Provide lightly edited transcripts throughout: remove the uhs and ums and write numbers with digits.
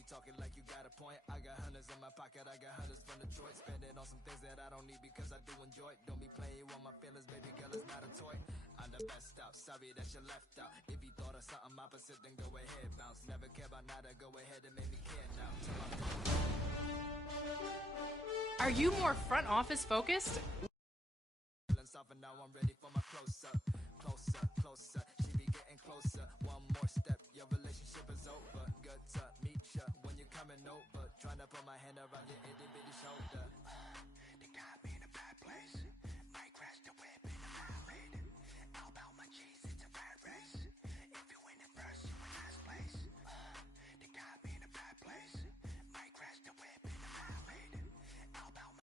be talking like you got a point. I got hundreds in my pocket, I got hundreds from Detroit. Spend it on some things that I don't need because I do enjoy it. Don't be playing with my feelings, baby girl, it's not a toy. I'm the best out, sorry that you left out. If you thought of something opposite, then go ahead, bounce. Never care about nada, go ahead and make me care now. Are you more front office focused? And now I'm ready for my close-up. Closer, closer, she be getting closer. One more step, your relationship is over. Good to meet ya when you're coming over. Trying to put my hand around your itty-bitty shoulder. They got me in a bad place. Might crash the web in a ride. How about my cheese? It's a bad race. If you win it first, you in last place. They got me in a bad place. Might crash the web in a ride. How about my...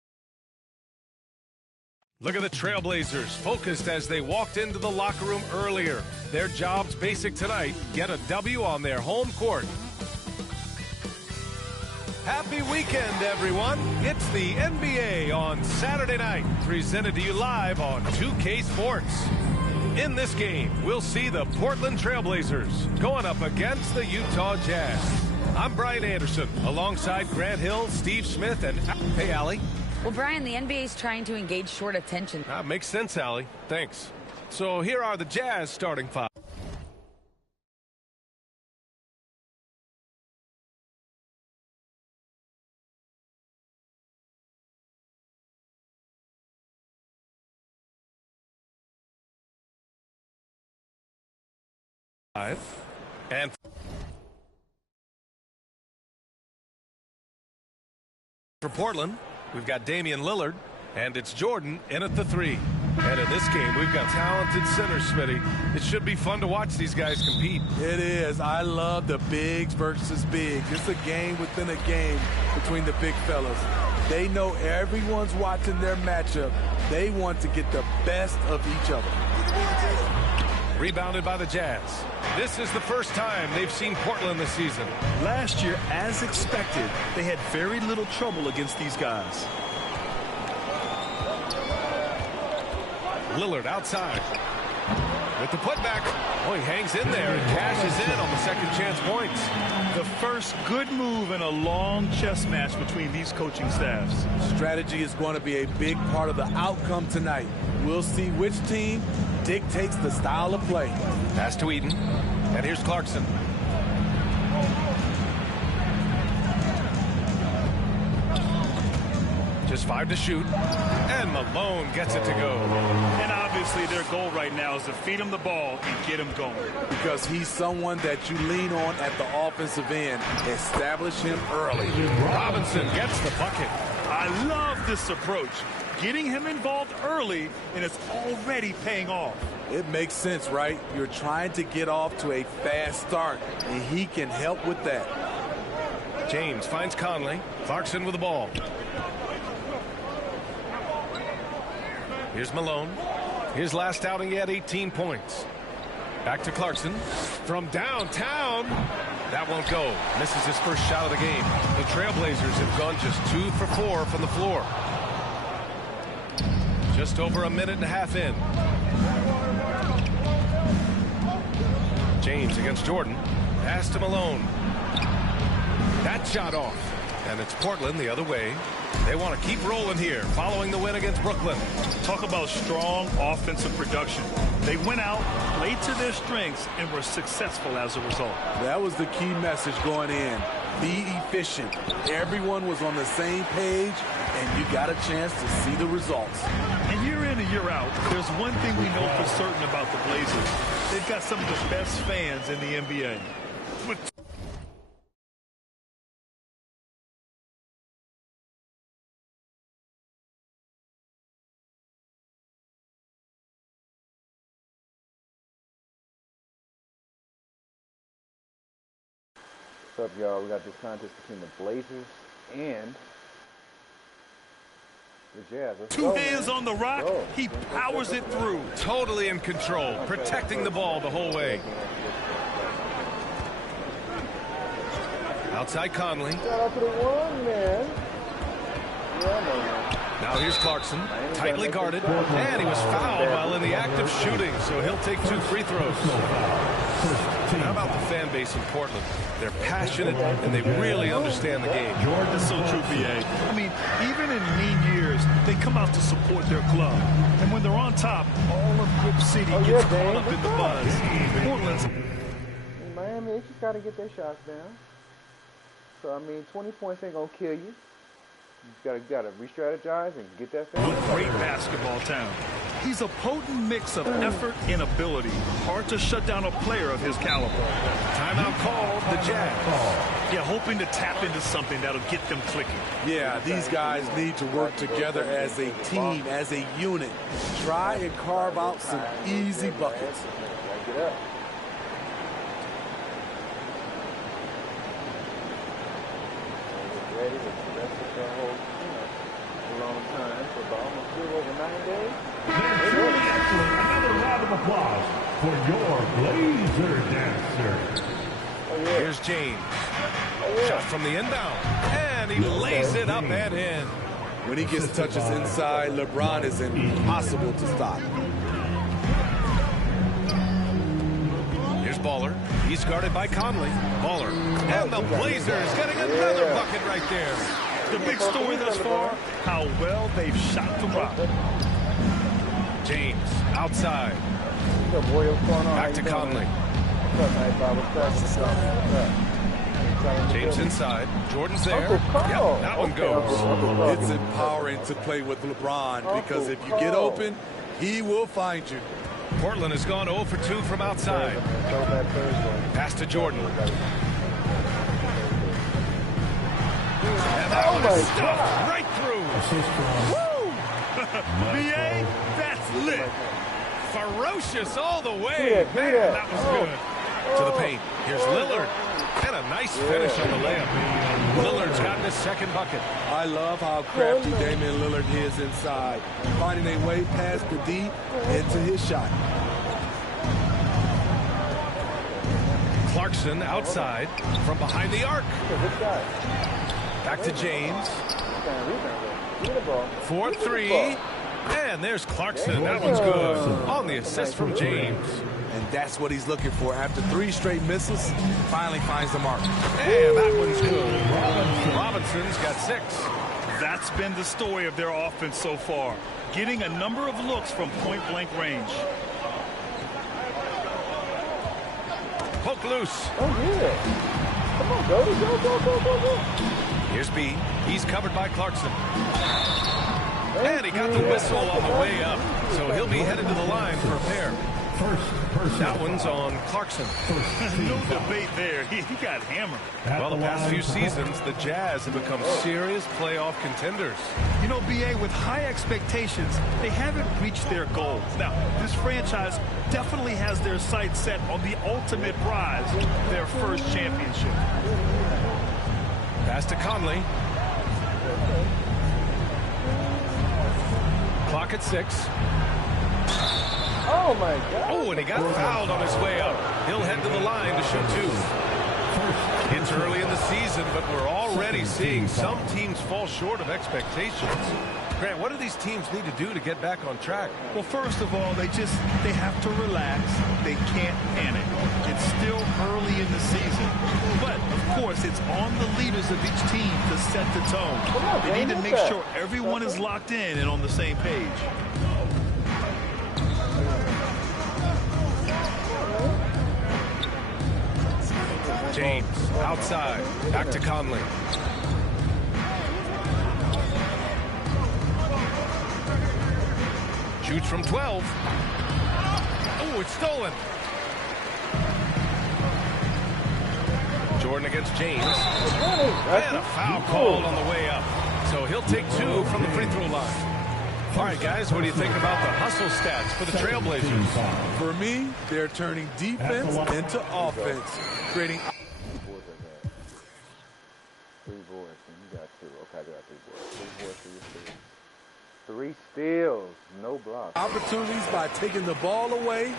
Look at the Trailblazers, focused as they walked into the locker room earlier. Their job's basic tonight, get a W on their home court. Happy weekend, everyone. It's the NBA on Saturday night, presented to you live on 2K Sports. In this game, we'll see the Portland Trailblazers going up against the Utah Jazz. I'm Brian Anderson, alongside Grant Hill, Steve Smith, and... Hey, Allie. Well, Brian, the NBA is trying to engage short attention. Makes sense, Allie. Thanks. So here are the Jazz starting five. And for Portland, we've got Damian Lillard, and it's Jordan in at the 3. And in this game, we've got talented centers, Smitty. It should be fun to watch these guys compete. It is. I love the bigs versus bigs. It's a game within a game between the big fellas. They know everyone's watching their matchup. They want to get the best of each other. Rebounded by the Jazz. This is the first time they've seen Portland this season. Last year, as expected, they had very little trouble against these guys. Lillard outside with the putback. Oh, he hangs in there and cashes in on the second chance points. The first good move in a long chess match between these coaching staffs. Strategy is going to be a big part of the outcome tonight. We'll see which team dictates the style of play. Pass to Eden, and here's Clarkson. Just 5 to shoot, and Malone gets it to go. And obviously their goal right now is to feed him the ball and get him going. Because he's someone that you lean on at the offensive end. Establish him early. Robinson gets the bucket. I love this approach. Getting him involved early, and it's already paying off. It makes sense, right? You're trying to get off to a fast start, and he can help with that. James finds Conley. Clarkson with the ball. Here's Malone. His last outing, he had 18 points. Back to Clarkson. From downtown. That won't go. Misses his first shot of the game. The Trailblazers have gone just 2 for 4 from the floor. Just over a minute and a half in. James against Jordan. Pass to Malone. That shot off. And it's Portland the other way. They want to keep rolling here following the win against Brooklyn. Talk about strong offensive production. They went out, played to their strengths, and were successful as a result. That was the key message going in. Be efficient. Everyone was on the same page, and you got a chance to see the results. And year in and year out, there's one thing we know for certain about the Blazers. They've got some of the best fans in the NBA. What's up, y'all? We got this contest between the Blazers and the Jazz. Two hands on the rock. He powers it through. Totally in control, protecting the ball the whole way. Outside Conley. Shout out to the one, man. Yeah, man. Now here's Clarkson, tightly guarded, and he was fouled while in the act of shooting, so he'll take 2 free throws. How about the fan base in Portland? They're passionate, and they really understand the game. That's so true, B.A. I mean, even in mean years, they come out to support their club. And when they're on top, all of Grip City gets caught up in the buzz. Portland's... In Miami, they just got to get their shots down. So, I mean, 20 points ain't going to kill you. You gotta re-strategize and get that thing. A great basketball town. He's a potent mix of effort and ability. Hard to shut down a player of his caliber. Timeout called, the Jazz. Yeah, hoping to tap into something that'll get them clicking. Yeah, these guys need to work together as a team, as a unit. Try and carve out some easy buckets. Get up. Ready to rest of the whole, a long time, for about almost a little over 9 days. They're truly excellent. Another round of applause for your Blazer dancer. Oh, yeah. Here's James. Oh, yeah. Shot from the inbound. And he lays it up and in. When he gets touches inside, LeBron is impossible to stop. Here's Baller. He's guarded by Conley. Baller. And the Blazers getting another bucket right there. The big story thus far, how well they've shot the rock. James outside. What's up, Warriors? What's going on? Back to Conley. What's up, Nightbot? What's up? James inside. Jordan's there. Uncle Carl. Yep, that one goes. It's empowering to play with LeBron because if you get open, he will find you. Portland has gone 0 for 2 from outside. Pass to Jordan. And that one is stuffed right through. Woo! B.A., that's lit. Ferocious all the way. Man, that was good. To the paint. Here's Lillard. And a nice finish on the layup. Lillard's gotten his second bucket. I love how crafty Damian Lillard is inside, finding a way past the D into his shot. Clarkson outside from behind the arc. Back to James. 4-3. And there's Clarkson. That one's good. On the assist from James. And that's what he's looking for. After 3 straight misses, finally finds the mark. And that one's good. Robinson's got 6. That's been the story of their offense so far. Getting a number of looks from point-blank range. Poke loose. Oh, yeah. Come on, go. Here's B. He's covered by Clarkson. And he got the whistle on the way up. So he'll be headed to the line for a pair. That one's on Clarkson. No debate there. He got hammered. Well, the past few seasons, the Jazz have become serious playoff contenders. You know, B.A., with high expectations, they haven't reached their goals. Now, this franchise definitely has their sights set on the ultimate prize, their first championship. Pass to Conley. Clock at 6. Oh, my God. Oh, and he got fouled on his way up. He'll head to the line to shoot 2. It's early in the season, but we're already seeing some teams fall short of expectations. Grant, what do these teams need to do to get back on track? Well, first of all, they have to relax. They can't panic. It's still early in the season. But, of course, it's on the leaders of each team to set the tone. They need to make sure everyone is locked in and on the same page. James outside. Back to Conley. Shoots from 12. Oh, it's stolen. Jordan against James. And a foul called on the way up. So he'll take 2 from the free throw line. All right, guys, what do you think about the hustle stats for the Trailblazers? For me, they're turning defense into offense, creating... 3 boards, and you got 2. Okay, I got 3 boards. 3 boards, 3 steals. 3 steals, no blocks. opportunities by taking the ball away.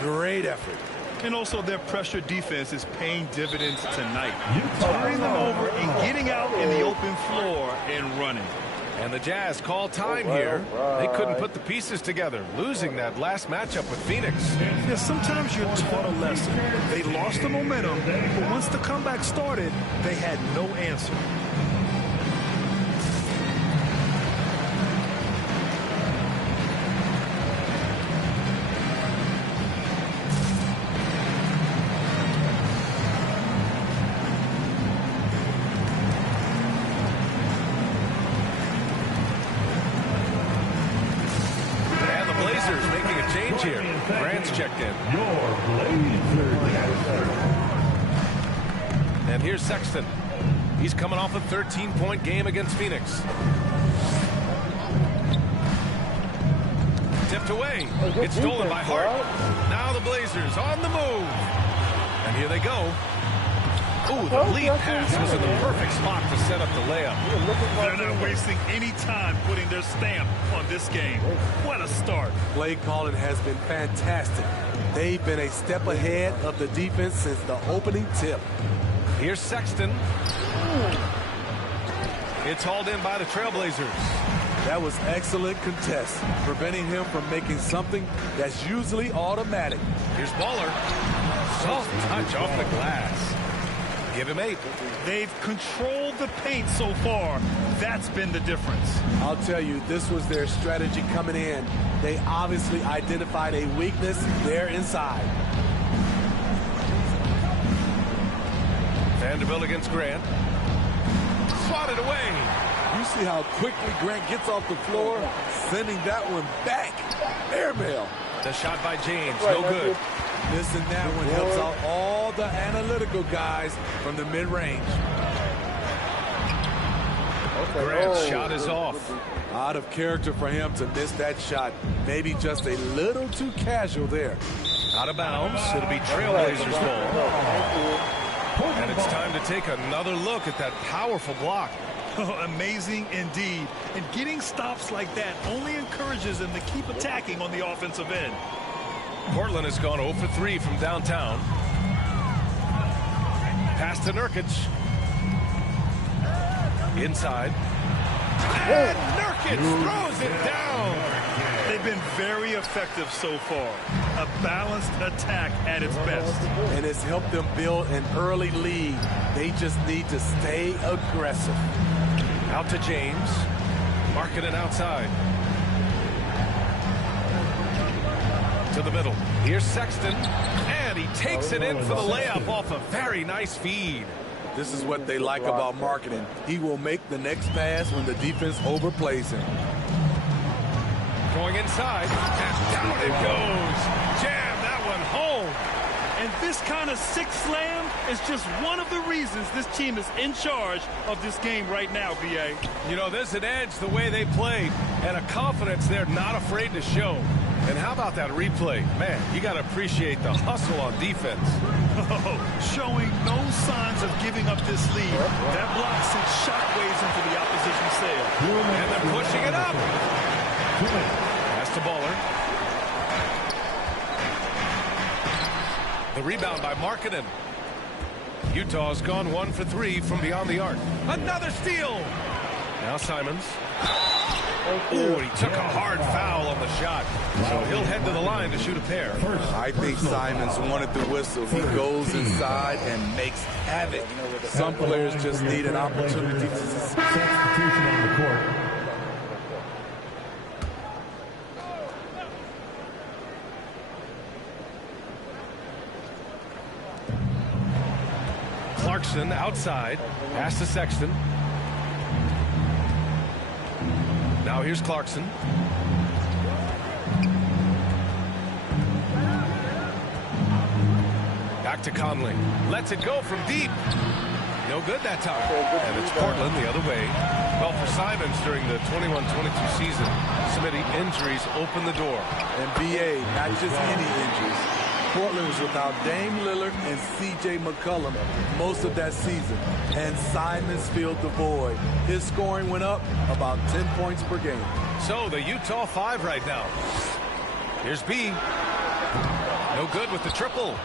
Great effort. And also their pressure defense is paying dividends tonight. Turning them over and getting out in the open floor and running. And the Jazz call time here. They couldn't put the pieces together, losing that last matchup with Phoenix. Yeah, sometimes you're taught a lesson. They lost the momentum, but once the comeback started, they had no answer. Here. Grant's checked in. And here's Sexton. He's coming off a 13-point game against Phoenix. Tipped away. It's stolen by Hart. Now the Blazers on the move. And here they go. Ooh, the lead pass was in the perfect spot to set up the layup. They're not wasting any time putting their stamp on this game. What a start. Play calling has been fantastic. They've been a step ahead of the defense since the opening tip. Here's Sexton. It's hauled in by the Trailblazers. That was excellent contest, preventing him from making something that's usually automatic. Here's Baller. Soft touch off the glass. Give him 8. They've controlled the paint so far. That's been the difference. I'll tell you, this was their strategy coming in. They obviously identified a weakness there inside. Vanderbilt against Grant. Swatted away. You see how quickly Grant gets off the floor, sending that one back. Airmail. The shot by James, no good. Missing that one helps out all the analytical guys from the mid-range. Grant's shot is off. Out of character for him to miss that shot. Maybe just a little too casual there. Out of bounds. It'll be Trailblazers ball. And it's time to take another look at that powerful block. Amazing indeed. And getting stops like that only encourages them to keep attacking on the offensive end. Portland has gone 0 for 3 from downtown. Pass to Nurkic. Inside. And Nurkic throws it down. They've been very effective so far. A balanced attack at its best. And it's helped them build an early lead. They just need to stay aggressive. Out to James. Marking it outside. To the middle. Here's Sexton. And he takes it in for the layup off a very nice feed. This is what they like about marketing. He will make the next pass when the defense overplays him. Going inside. And down it goes. Jam that one home. And this kind of six slam is just one of the reasons this team is in charge of this game right now, B.A. You know, there's an edge the way they played and a confidence they're not afraid to show. And how about that replay? Man, you got to appreciate the hustle on defense. Showing no signs of giving up this lead. That block sent shockwaves into the opposition sail. And they're pushing it up. Pass to Baller. The rebound by Markkanen. Utah's gone 1 for 3 from beyond the arc. Another steal. Now Simons. Oh, and he took a hard foul on the shot. So he'll head to the line to shoot a pair. I think Simons wanted the whistle. He goes inside and makes havoc. Some players just need an opportunity to substitution on the court. Clarkson outside. Pass to Sexton. Now here's Clarkson. Back to Conley. Lets it go from deep. No good that time. And it's Portland the other way. Well, for Simons during the 21-22 season, so many injuries opened the door. And B.A., not just any injuries. Portland was without Dame Lillard and C.J. McCollum most of that season. And Simons filled the void. His scoring went up about 10 points per game. So the Utah 5 right now. Here's B. No good with the triple.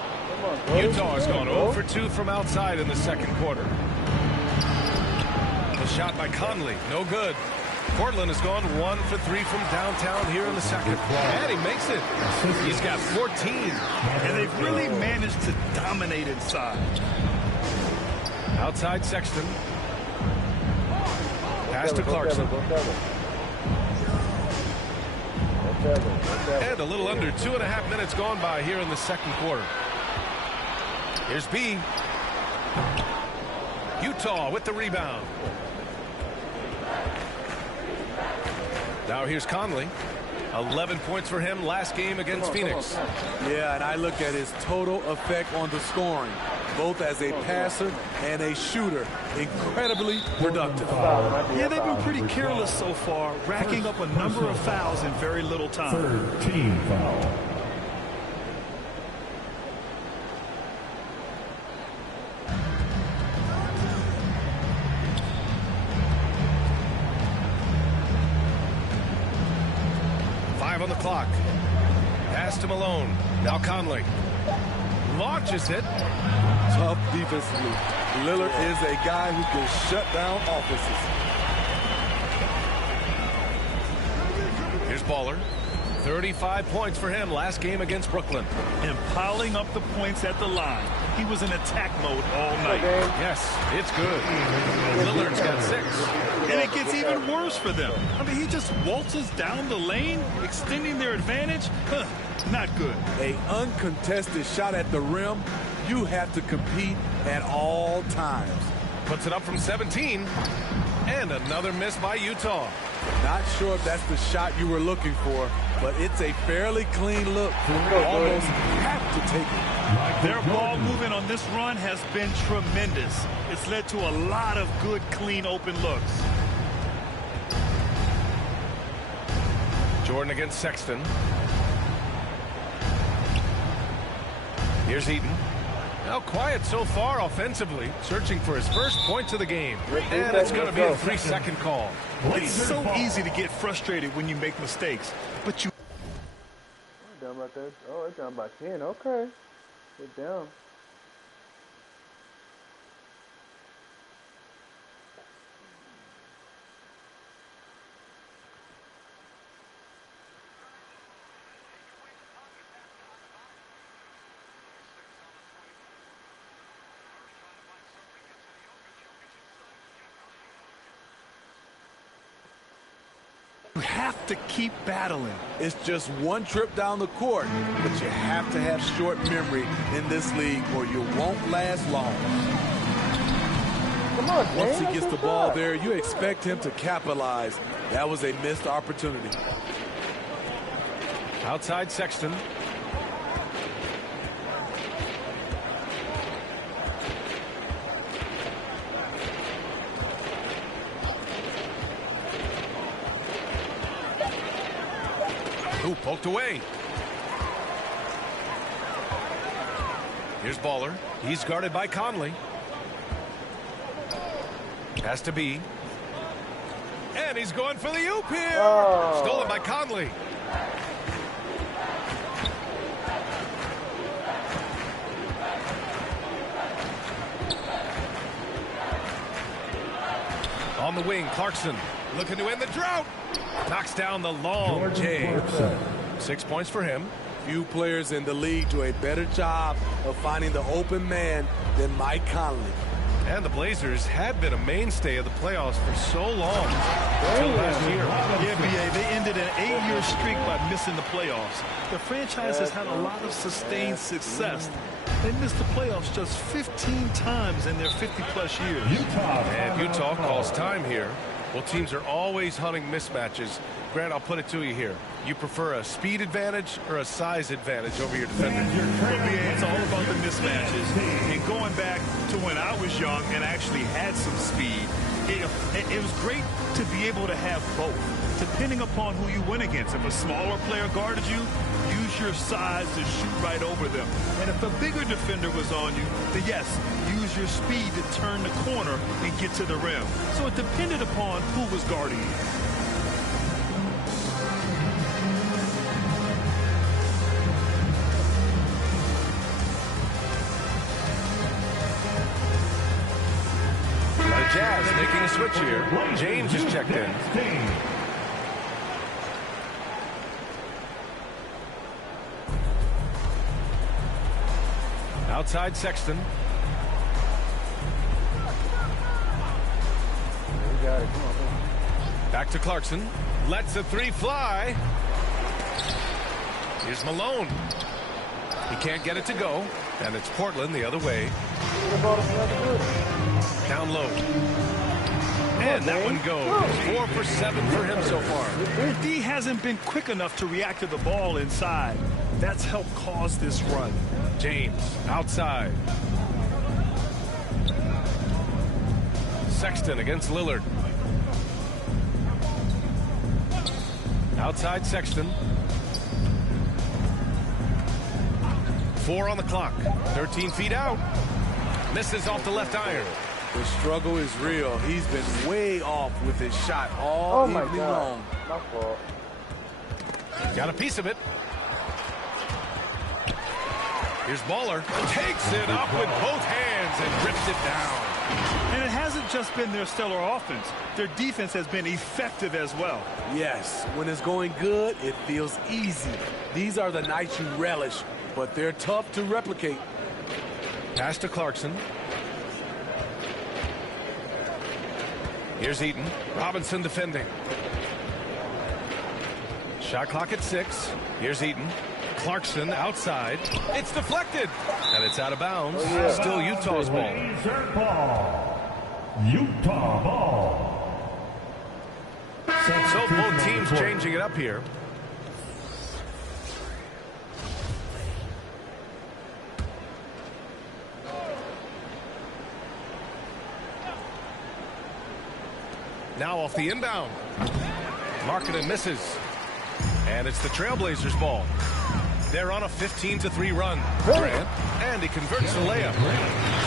Utah has gone 0 for 2 from outside in the second quarter. The shot by Conley, no good. Portland has gone 1 for 3 from downtown here in the second. And he makes it. He's got 14. And they've really managed to dominate inside. Outside Sexton. Pass to Clarkson. And a little under 2.5 minutes gone by here in the second quarter. Here's B. Utah with the rebound. Now here's Conley. 11 points for him last game against Phoenix. Yeah, and I look at his total effect on the scoring, both as a passer and a shooter. Incredibly productive. Yeah, they've been pretty careless so far, racking up a number of fouls in very little time. 13 foul. On the clock. Pass to Malone. Now Conley launches it. Tough defensively. Lillard is a guy who can shut down offenses. Here's Baller. 35 points for him last game against Brooklyn. And piling up the points at the line. He was in attack mode all night. Yes, it's good. Lillard's got 6. And it gets even worse for them. I mean, he just waltzes down the lane, extending their advantage. Not good. An uncontested shot at the rim, you have to compete at all times. Puts it up from 17. And another miss by Utah. Not sure if that's the shot you were looking for, but it's a fairly clean look. You almost have to take it. Their ball movement on this run has been tremendous. It's led to a lot of good, clean, open looks. Jordan against Sexton. Here's Eaton. Now quiet so far offensively, searching for his first points of the game. And it's going to be a 3-second call. It's so easy to get frustrated when you make mistakes, but you... Down about that. Oh, it's down by 10. Okay. Get down. You have to keep battling. It's just one trip down the court, but you have to have short memory in this league or you won't last long. Come on, Once man, he gets the ball there, you expect him to capitalize. That was a missed opportunity. Outside Sexton. Ooh, poked away. Here's Baller. He's guarded by Conley. Has to be. And he's going for the oop here. Oh. Stolen by Conley. On the wing, Clarkson looking to end the drought. Knocks down the long J. 6 points for him. Few players in the league do a better job of finding the open man than Mike Conley. And the Blazers had been a mainstay of the playoffs for so long. Until last year. Yeah, BA, they ended an 8-year streak by missing the playoffs. The franchise has had a lot of sustained success. They missed the playoffs just 15 times in their 50-plus years. And Utah calls time here. Well, teams are always hunting mismatches. Grant, I'll put it to you here. You prefer a speed advantage or a size advantage over your defender? It's all about the mismatches. And going back to when I was young and actually had some speed, it was great to be able to have both, depending upon who you went against. If a smaller player guarded you, use your size to shoot right over them. And if a bigger defender was on you, then yes, use your speed to turn the corner and get to the rim. So it depended upon who was guarding you. Jazz Jazz making a switch here. James is checked in. Outside Sexton. Got it. Come on. Back to Clarkson. Lets the three fly. Here's Malone. He can't get it to go. And it's Portland the other way. Down low. And that one goes. 4 for 7 for him so far. D hasn't been quick enough to react to the ball inside. That's helped cause this run. James outside. Sexton against Lillard. Outside Sexton. 4 on the clock. 13 feet out. Misses off the left iron. The struggle is real. He's been way off with his shot all evening long. My fault. Got a piece of it. Here's Baller. Takes it up with both hands and rips it down. And it hasn't just been their stellar offense. Their defense has been effective as well. Yes, when it's going good, it feels easy. These are the nights you relish, but they're tough to replicate. Pass to Clarkson. Here's Eaton. Robinson defending. Shot clock at 6. Here's Eaton. Clarkson outside. It's deflected. And it's out of bounds. Still Utah's ball. Utah ball. So both teams changing it up here. Now off the inbound. Markkanen misses. And it's the Trailblazers' ball. They're on a 15-3 run. Grant, and he converts the layup.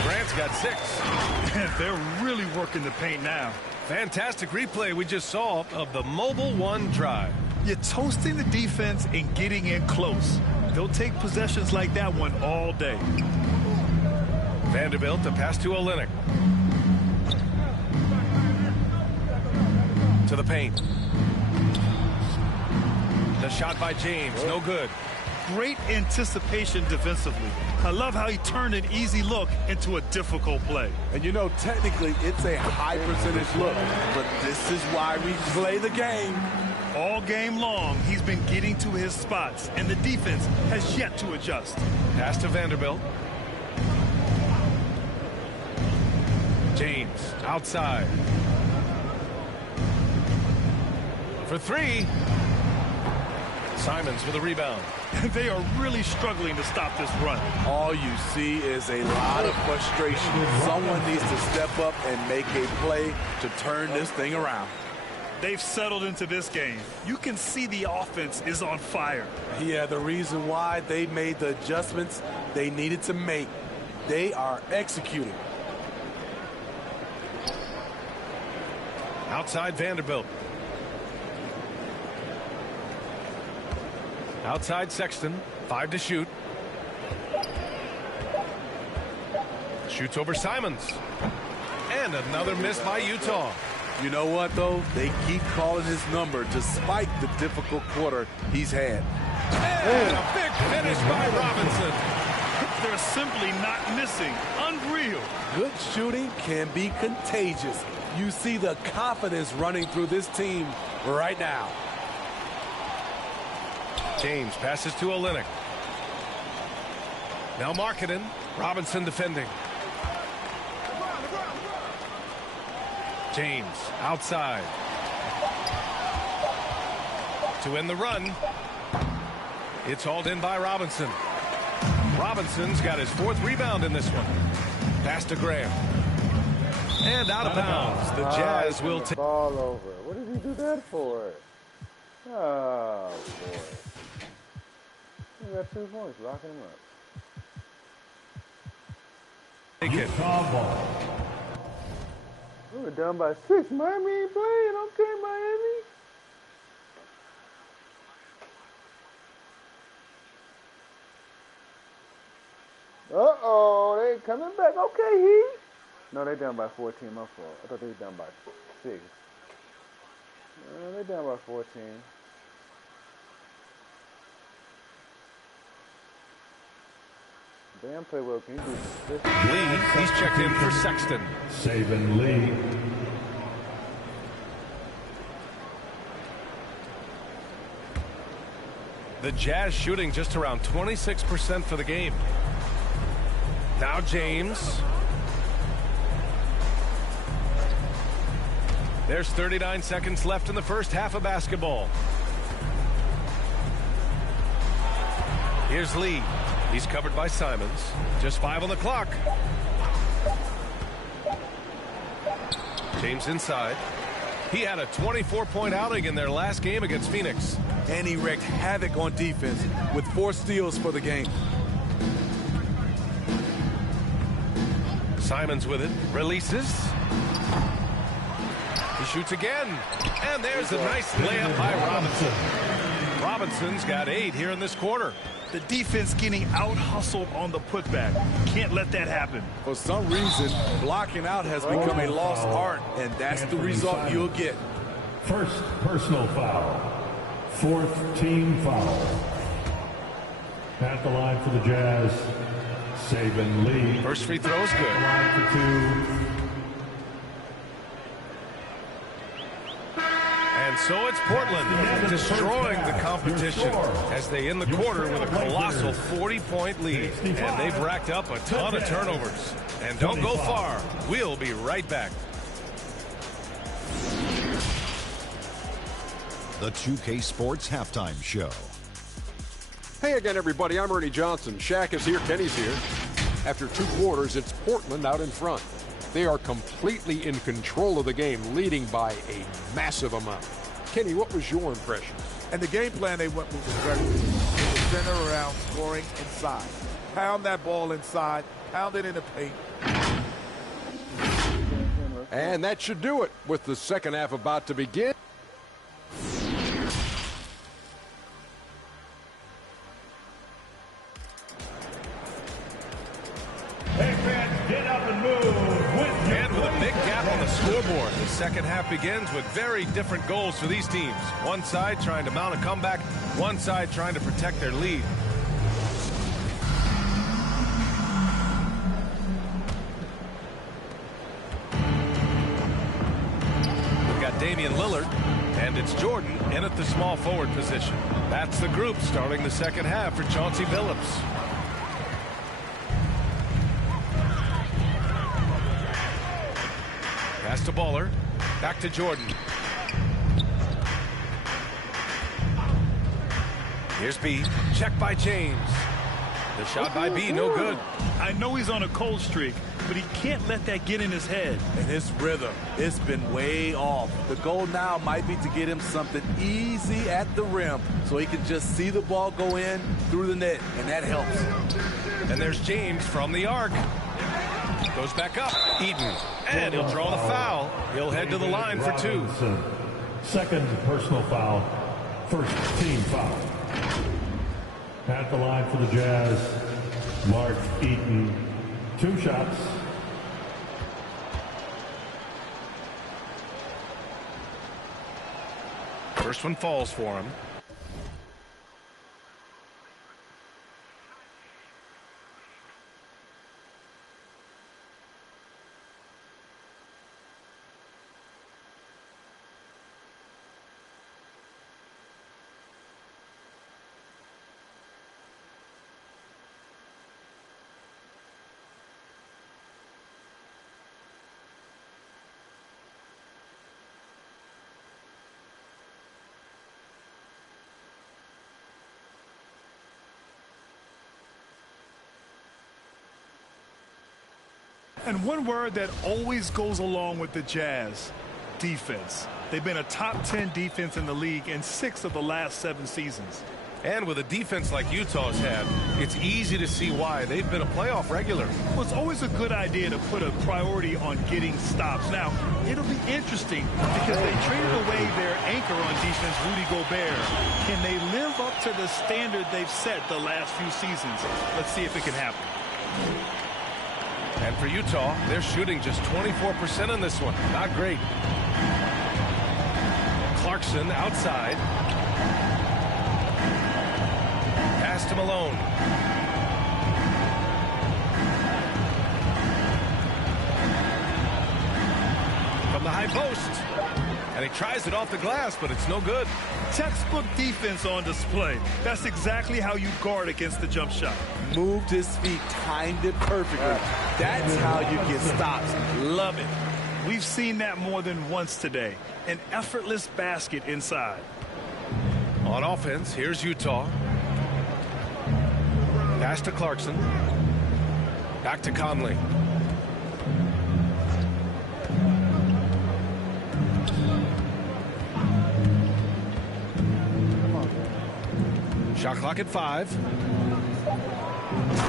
Grant's got 6. And they're really working the paint now. Fantastic replay we just saw of the Mobile One drive. You're toasting the defense and getting in close. They'll take possessions like that one all day. Vanderbilt, the pass to Olynyk. To the paint. The shot by James, no good. Great anticipation defensively. I love how he turned an easy look into a difficult play. And you know, technically, it's a high percentage look, but this is why we play the game. All game long, he's been getting to his spots, and the defense has yet to adjust. Pass to Vanderbilt. James, outside. For 3. Simons with a rebound. They are really struggling to stop this run. All you see is a lot of frustration. Someone needs to step up and make a play to turn this thing around. They've settled into this game. You can see the offense is on fire. Yeah, the reason why they made the adjustments they needed to make. They are executing. Outside Vanderbilt. Outside Sexton. 5 to shoot. Shoots over Simons. And another miss by Utah. You know what, though? They keep calling his number despite the difficult quarter he's had. And a big finish by Robinson. They're simply not missing. Unreal. Good shooting can be contagious. You see the confidence running through this team right now. James passes to Olynyk. Now Markkanen. Robinson defending. James outside. To end the run. It's hauled in by Robinson. Robinson's got his 4th rebound in this one. Pass to Graham. And out of bounds. The Jazz will take. Ball over. What did he do that for? Oh, boy. He got 2 points, locking him up. Take it. We were down by 6. Miami ain't playing. Okay, Miami. Uh-oh, they coming back. Okay, Heat. No, they down by 14. My fault. I thought they were down by 6. They down by 14. Damn, play well. Can you do this? Lee, he's checked in for Sexton. Saban Lee. The Jazz shooting just around 26% for the game. Now James. There's 39 seconds left in the first half of basketball. Here's Lee. He's covered by Simons. Just 5 on the clock. James inside. He had a 24-point outing in their last game against Phoenix. And he wreaked havoc on defense with 4 steals for the game. Simons with it. Releases. He shoots again. And there's a nice layup by Robinson. Robinson's got 8 here in this quarter. The defense getting out-hustled on the putback. Can't let that happen. For some reason, blocking out has become a lost art, and that's the result you'll get. First personal foul. 4th team foul. At the line for the Jazz, Saban Lee. First free throw's good. Line for 2. And so it's Portland destroying the competition as they end the quarter with a colossal 40-point lead. And they've racked up a ton of turnovers. And don't go far. We'll be right back. The 2K Sports Halftime Show. Hey again, everybody. I'm Ernie Johnson. Shaq is here. Kenny's here. After 2 quarters, it's Portland out in front. They are completely in control of the game, leading by a massive amount. Kenny, what was your impression? And the game plan they went with was very good. It was centered around scoring inside. Pound that ball inside. Pound it in the paint. And that should do it with the second half about to begin. Get up and move. And with a big gap on the scoreboard, the second half begins with very different goals for these teams. One side trying to mount a comeback, one side trying to protect their lead. We've got Damian Lillard, and it's Jordan in at the small forward position. That's the group starting the second half for Chauncey Billups. Pass to Baller. Back to Jordan. Here's B. Check by James. The shot by B, no good. I know he's on a cold streak, but he can't let that get in his head. And his rhythm, it's been way off. The goal now might be to get him something easy at the rim so he can just see the ball go in through the net, and that helps. And there's James from the arc. Goes back up. Eden. And he'll draw the foul. He'll head to the line for 2. Second personal foul. First team foul. At the line for the Jazz, Mark Eaton. 2 shots. First one falls for him. And one word that always goes along with the Jazz, defense. They've been a top 10 defense in the league in 6 of the last 7 seasons. And with a defense like Utah's had, it's easy to see why they've been a playoff regular. Well, it's always a good idea to put a priority on getting stops. Now, it'll be interesting because they traded away their anchor on defense, Rudy Gobert. Can they live up to the standard they've set the last few seasons? Let's see if it can happen. And for Utah, they're shooting just 24% in this one. Not great. Clarkson outside. Pass to Malone. From the high post. And he tries it off the glass, but it's no good. Textbook defense on display. That's exactly how you guard against the jump shot. Moved his feet, timed it perfectly. That's how you get stops. Love it. We've seen that more than once today. An effortless basket inside. On offense, here's Utah. Pass to Clarkson. Back to Conley. Shot clock at 5.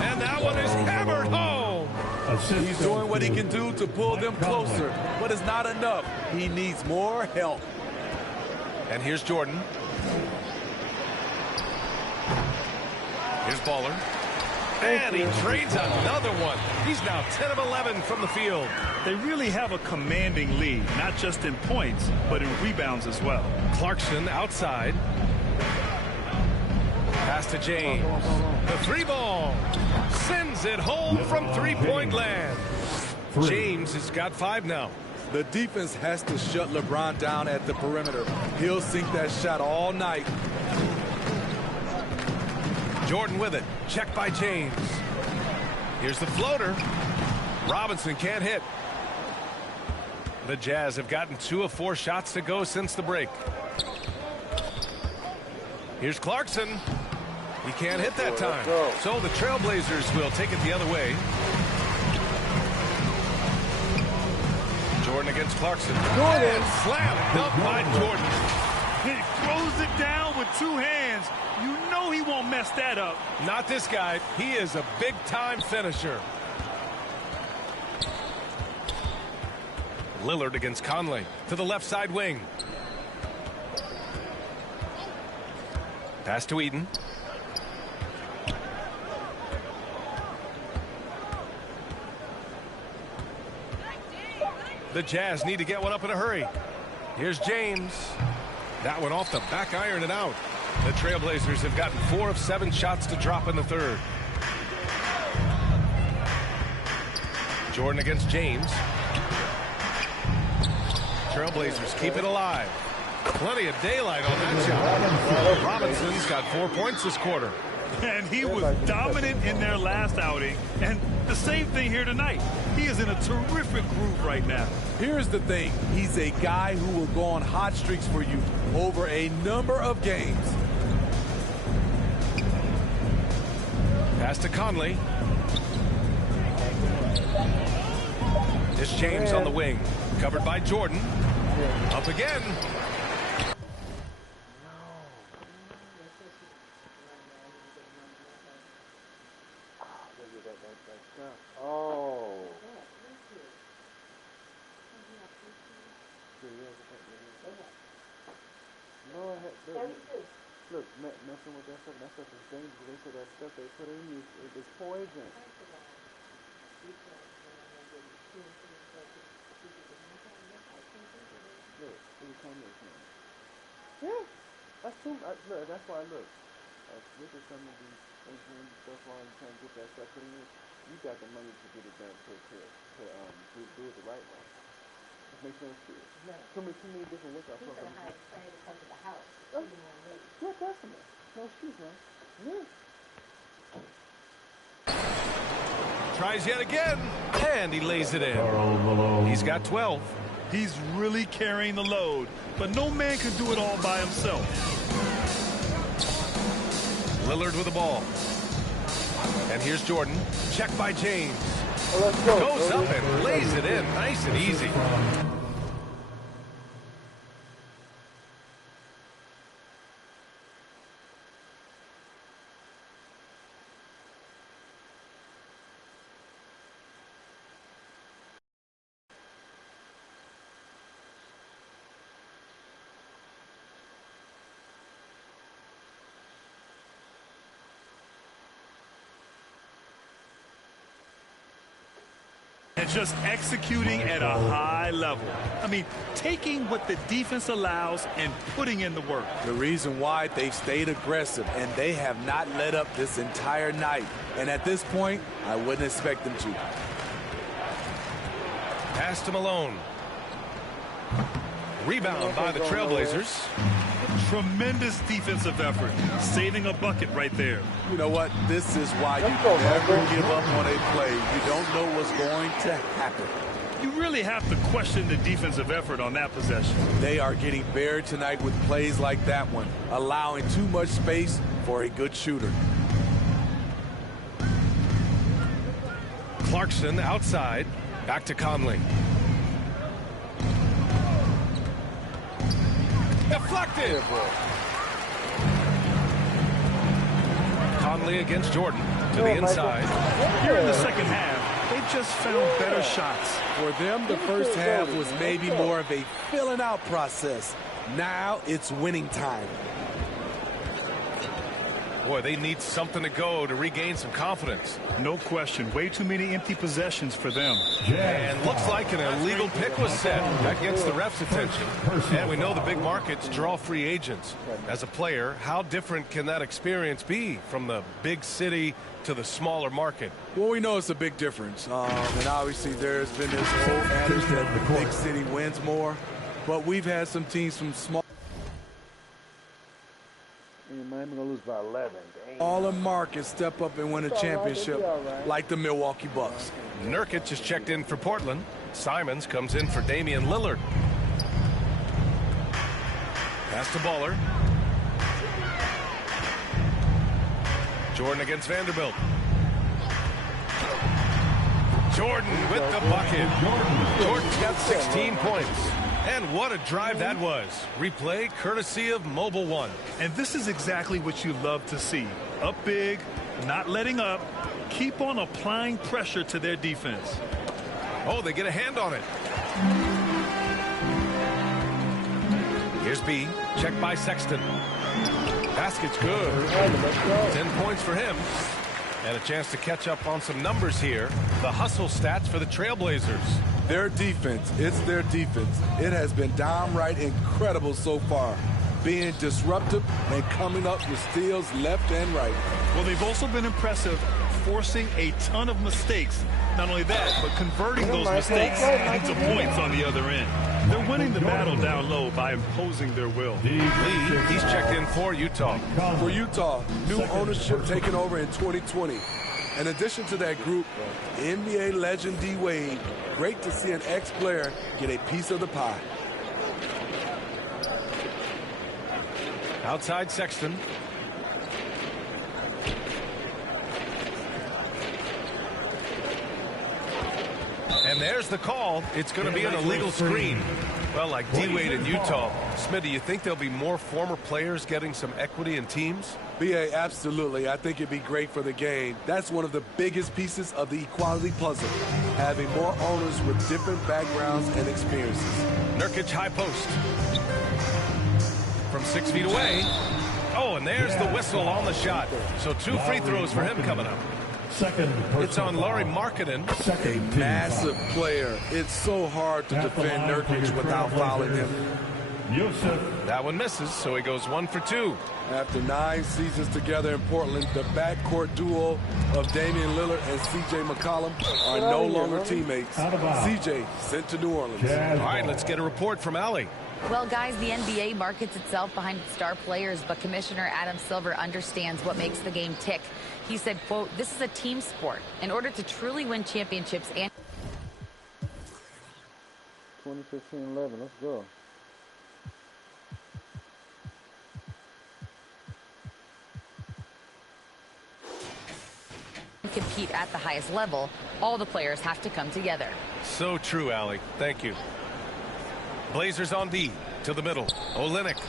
And that one is hammered home. He's doing what he can do to pull them closer, but it's not enough. He needs more help. And here's Jordan. Here's Baller. And he trades another one. He's now 10 of 11 from the field. They really have a commanding lead, not just in points, but in rebounds as well. Clarkson outside. Pass to James. The 3 ball. Sends it home from three-point land. James has got 5 now. The defense has to shut LeBron down at the perimeter. He'll sink that shot all night. Jordan with it. Checked by James. Here's the floater. Robinson can't hit. The Jazz have gotten 2 of 4 shots to go since the break. Here's Clarkson. He can't hit that time. So the Trailblazers will take it the other way. Jordan against Clarkson. And slam dunked by Jordan. He throws it down with 2 hands. You know he won't mess that up. Not this guy. He is a big-time finisher. Lillard against Conley to the left side wing. Pass to Eden. The Jazz need to get one up in a hurry. Here's James. That one off the back iron and out. The Trailblazers have gotten 4 of 7 shots to drop in the third. Jordan against James. Trailblazers keep it alive. Plenty of daylight on that shot. Robinson's got 4 points this quarter. And he was dominant in their last outing. And the same thing here tonight. He is in a terrific groove right now. Here's the thing. He's a guy who will go on hot streaks for you over a number of games. Pass to Conley. It's James on the wing. Covered by Jordan. Up again. Look, messing with that stuff is dangerous. They said that stuff they put in you is poison. Look, it come this man. Yeah, that's too. Look, that's why I look. This is some of these things and stuff while you trying to get that stuff put in you. You got the money to get it done to do it the right way. It makes no sense. Too many different workouts. He's going to have to come to the house. Your customer. No excuse, man. Yeah. Tries yet again, and he lays it in. He's got 12. He's really carrying the load, but no man can do it all by himself. Lillard with the ball. And here's Jordan. Checked by James. Goes up and lays it in. Nice and easy. And just executing at a high level. I mean, taking what the defense allows and putting in the work. The reason why they've stayed aggressive and they have not let up this entire night. And at this point, I wouldn't expect them to. Pass to Malone. Rebound by the Trailblazers. Tremendous defensive effort, saving a bucket right there. You know what? This is why you never give up on a play. You don't know what's going to happen. You really have to question the defensive effort on that possession. They are getting buried tonight with plays like that one, allowing too much space for a good shooter. Clarkson outside. Back to Conley. Deflected. Conley against Jordan to the inside. Here in the second half, they just found better shots. For them, the first half was maybe more of a filling out process. Now it's winning time. Boy, they need something to go to regain some confidence. No question. Way too many empty possessions for them. And looks like an illegal pick was set. That gets the ref's attention. And we know the big markets draw free agents. As a player, how different can that experience be from the big city to the smaller market? Well, we know it's a big difference. And obviously there's been this whole adage that the big city wins more. But we've had some teams from small. Miami gonna lose by 11. Smaller markets step up and win a championship like the Milwaukee Bucks. Nurkic is checked in for Portland. Simons comes in for Damian Lillard. Pass to Baller. Jordan against Vanderbilt. Jordan with the bucket. Jordan's got 16 points. And what a drive that was. Replay courtesy of Mobile One. And this is exactly what you love to see. Up big, not letting up, keep on applying pressure to their defense. Oh, they get a hand on it. Here's B, checked by Sexton. Basket's good. 10 points for him. And a chance to catch up on some numbers here. The hustle stats for the Trailblazers. Their defense, it's their defense. It has been downright incredible so far, being disruptive and coming up with steals left and right. Well, they've also been impressive, forcing a ton of mistakes. Not only that, but converting those mistakes into points on the other end. They're winning the battle down low by imposing their will. Lee, he's checked in for Utah. For Utah, new ownership taken over in 2020. In addition to that group, NBA legend D-Wade, great to see an ex-player get a piece of the pie. Outside Sexton. And there's the call. It's going to be an illegal screen. Well, like D-Wade in Utah. Smitty, you think there'll be more former players getting some equity in teams? B.A., absolutely. I think it'd be great for the game. That's one of the biggest pieces of the equality puzzle, having more owners with different backgrounds and experiences. Nurkic high post. From 6 feet away. Oh, and there's the whistle on the shot. So 2 free throws for him coming up. It's on Lauri Markkanen. A massive player. It's so hard to defend Nurkic without fouling him. That one misses, so he goes 1 for 2. After 9 seasons together in Portland, the backcourt duo of Damian Lillard and C.J. McCollum are no longer teammates. C.J. sent to New Orleans. All right, let's get a report from Allie. Well, guys, the NBA markets itself behind its star players, but Commissioner Adam Silver understands what makes the game tick. He said, quote, "This is a team sport. In order to truly win championships and..." 2015-11, let's go. compete at the highest level, all the players have to come together. So true, Allie. Thank you. Blazers on D to the middle. Olynyk.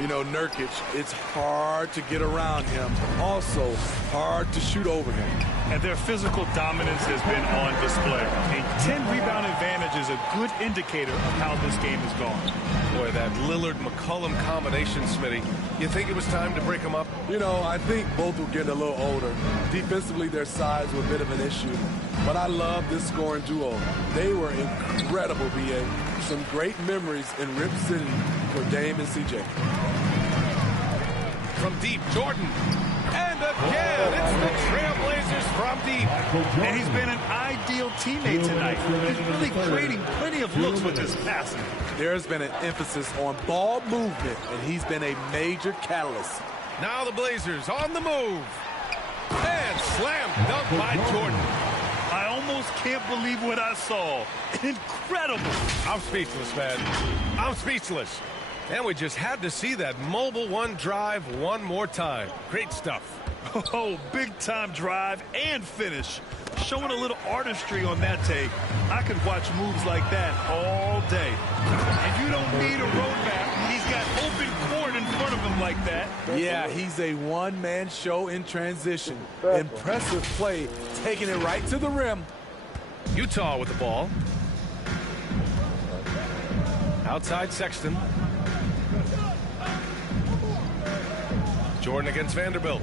You know, Nurkic, it's hard to get around him. Also, hard to shoot over him. and their physical dominance has been on display. A 10-rebound advantage is a good indicator of how this game has gone. Boy, that Lillard-McCollum combination, Smitty. You think it was time to break them up? You know, I think both will get a little older. Defensively, their size were a bit of an issue. But I love this scoring duo. They were incredible, B.A. Some great memories in Rip City for Dame and C.J. From deep, Jordan. And again, it's the Trailblazers from deep. And he's been an ideal teammate tonight. He's really creating plenty of looks with his passing. There's been an emphasis on ball movement, and he's been a major catalyst. Now the Blazers on the move. And slam dunk by Jordan. I almost can't believe what I saw. Incredible. I'm speechless, man. I'm speechless. And we just had to see that mobile one drive one more time. Great stuff. Oh, big-time drive and finish. Showing a little artistry on that take. I could watch moves like that all day. And you don't need a roadmap. He's got open court in front of him like that. Yeah, he's a one-man show in transition. Impressive play, taking it right to the rim. Utah with the ball. Outside Sexton. Jordan against Vanderbilt.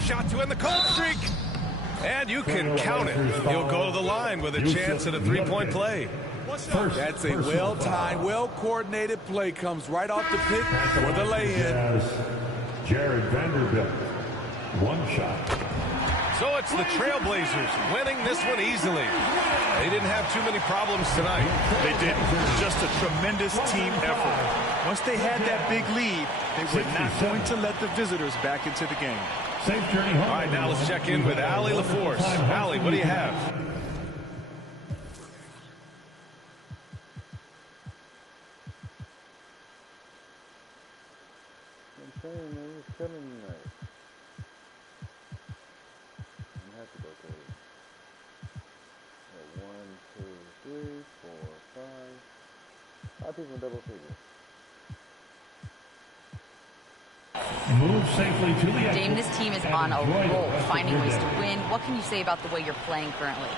Shot to end the cold streak. And you can count it. He'll go to the line with a chance at a three-point play. That's a well-timed, well-coordinated play. Comes right off the pick for the lay-in. Jared Vanderbilt. One shot. So it's the Trailblazers winning this one easily. They didn't have too many problems tonight. They didn't. Just a tremendous team effort. Once they had that big lead, they were not going to let the visitors back into the game. Safe journey home. All right, now let's check in with Allie LaForce. Allie, what do you have? I'm saying, man, it's killing me tonight. I have to go crazy. 1, 2, 3, 4, 5. 5 people in double figures. Move safely to the exit. Dame, this team is on a roll, finding ways to win. What can you say about the way you're playing currently?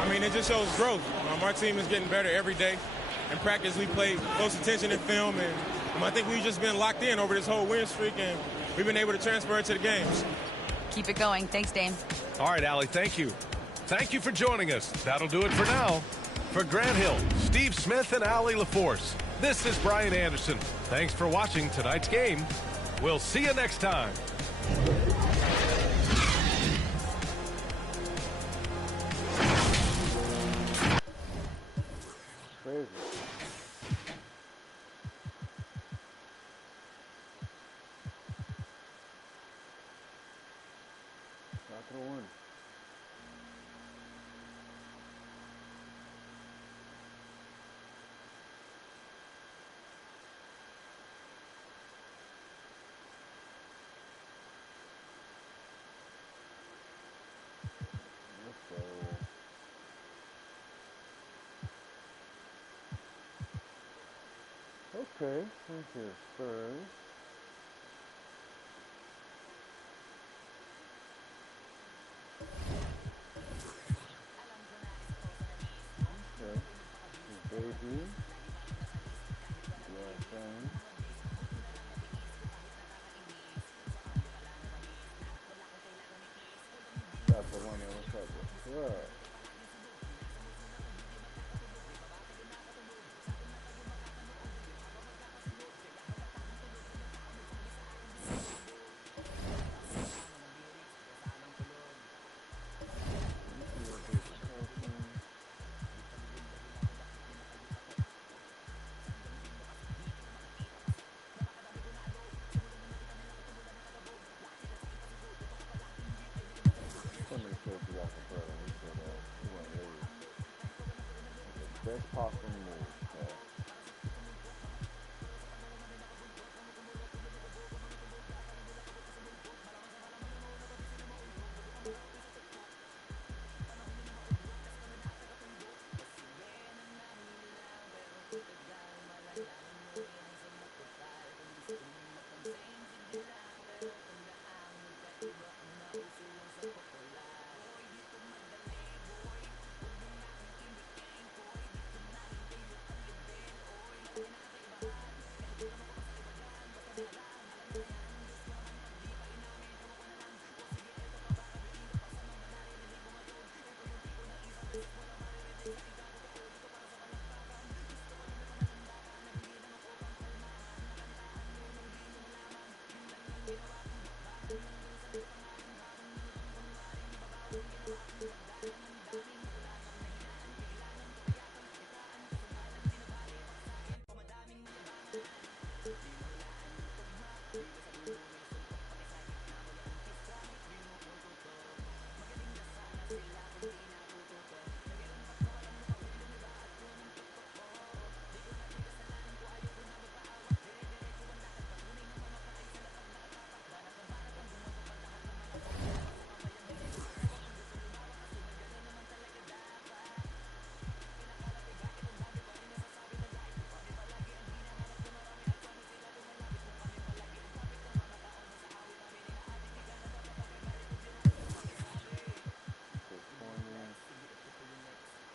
I mean, it just shows growth. Our team is getting better every day. In practice, we play close attention in film, and I think we've just been locked in over this whole win streak, and we've been able to transfer it to the games. Keep it going. Thanks, Dame. All right, Allie, thank you. Thank you for joining us. That'll do it for now. For Grant Hill, Steve Smith, and Allie LaForce, this is Brian Anderson. Thanks for watching tonight's game. We'll see you next time. Crazy. Not gonna win. Okay, here's Spurs. Okay, baby. Yeah, thing. That's the one that was up with. Right. Best possible move. Yeah.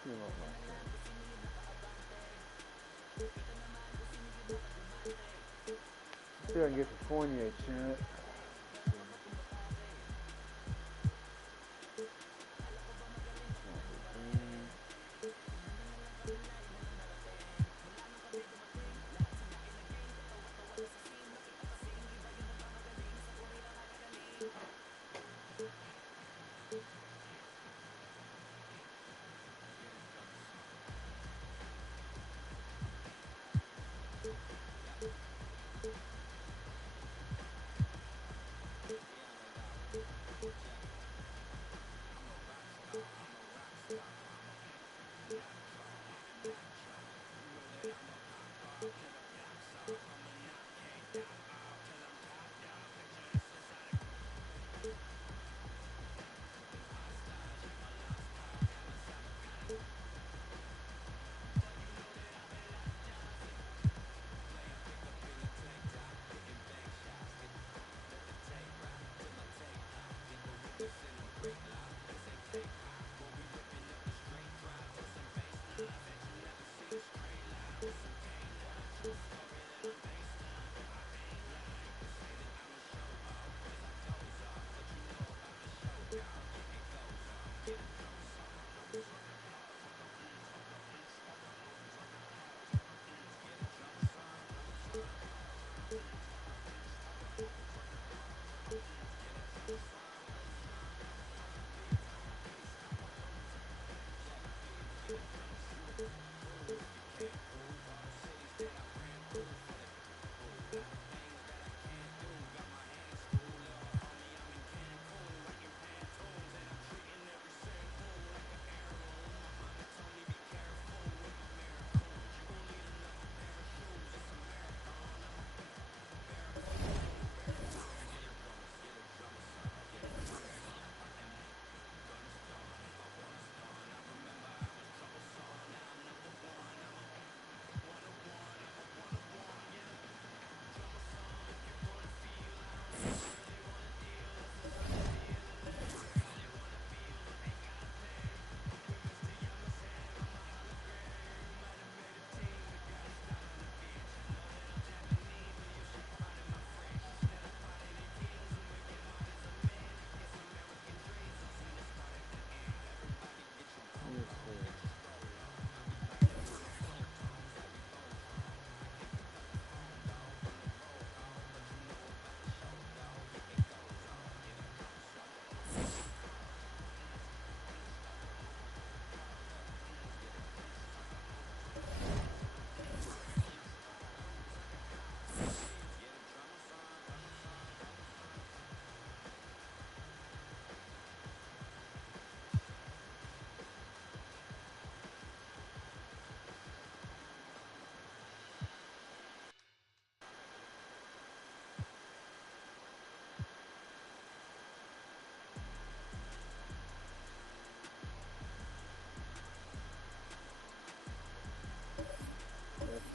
team up my team. See if I can get the Fournier chant.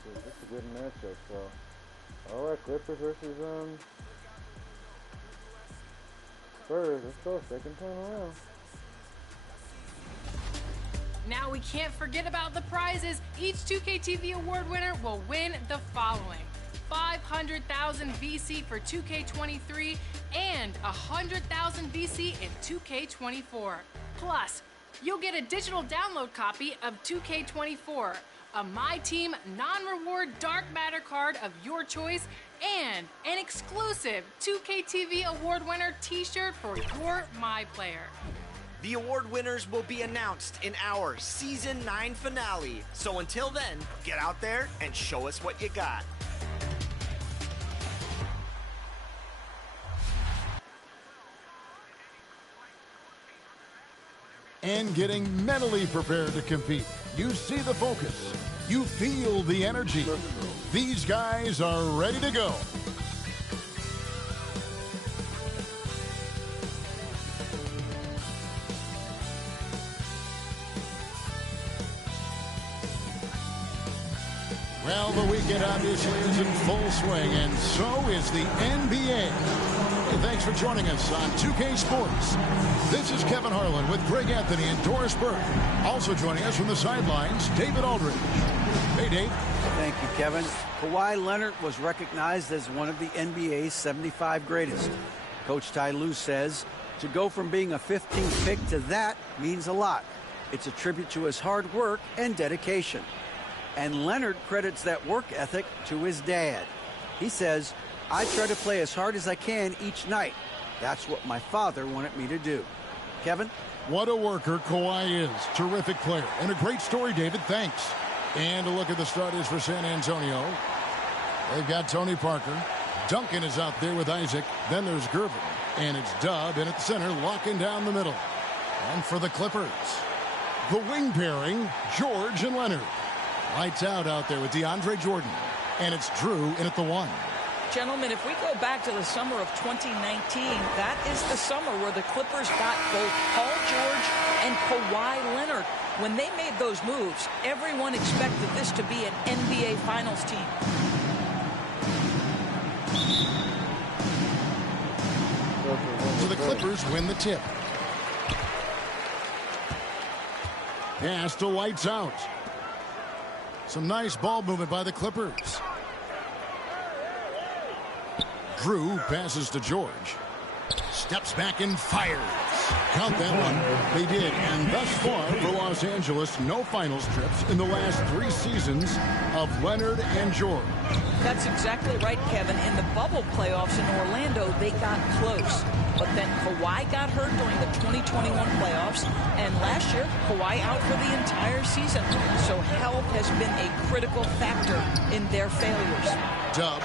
This is a good matchup, so. Alright, Clippers versus Spurs. Let's go, second time around. Now we can't forget about the prizes. Each 2K TV award winner will win the following: 500,000 VC for 2K23 and 100,000 VC in 2K24. Plus, you'll get a digital download copy of 2K24, a My Team non-reward Dark Matter card of your choice, and an exclusive 2K TV award winner t-shirt for your My Player. The award winners will be announced in our Season 9 finale. So until then, get out there and show us what you got. And getting mentally prepared to compete. You see the focus. You feel the energy. These guys are ready to go. Well, the weekend obviously is in full swing, and so is the NBA. Thanks for joining us on 2K Sports. This is Kevin Harlan with Greg Anthony and Doris Burke. Also joining us from the sidelines, David Aldridge. Hey, Dave. Thank you, Kevin. Kawhi Leonard was recognized as one of the NBA's 75 greatest. Coach Ty Lue says to go from being a 15th pick to that means a lot. It's a tribute to his hard work and dedication. And Leonard credits that work ethic to his dad. He says, I try to play as hard as I can each night. That's what my father wanted me to do. Kevin? What a worker Kawhi is. Terrific player. And a great story, David. Thanks. And a look at the starters for San Antonio. They've got Tony Parker. Duncan is out there with Isaac. Then there's Gervin. And it's Dub in at the center, locking down the middle. And for the Clippers, the wing pairing, George and Leonard. Lights out there with DeAndre Jordan. And it's Drew in at the 1. Gentlemen, if we go back to the summer of 2019, that is the summer where the Clippers got both Paul George and Kawhi Leonard. When they made those moves, everyone expected this to be an NBA Finals team. So the Clippers win the tip. Pass to Lights out. Some nice ball movement by the Clippers. Drew passes to George. Steps back and fires. Count that one. They did. And thus far for Los Angeles, no finals trips in the last 3 seasons of Leonard and George. That's exactly right, Kevin. In the bubble playoffs in Orlando, they got close. But then Kawhi got hurt during the 2021 playoffs. And last year, Kawhi out for the entire season. So health has been a critical factor in their failures. Dub.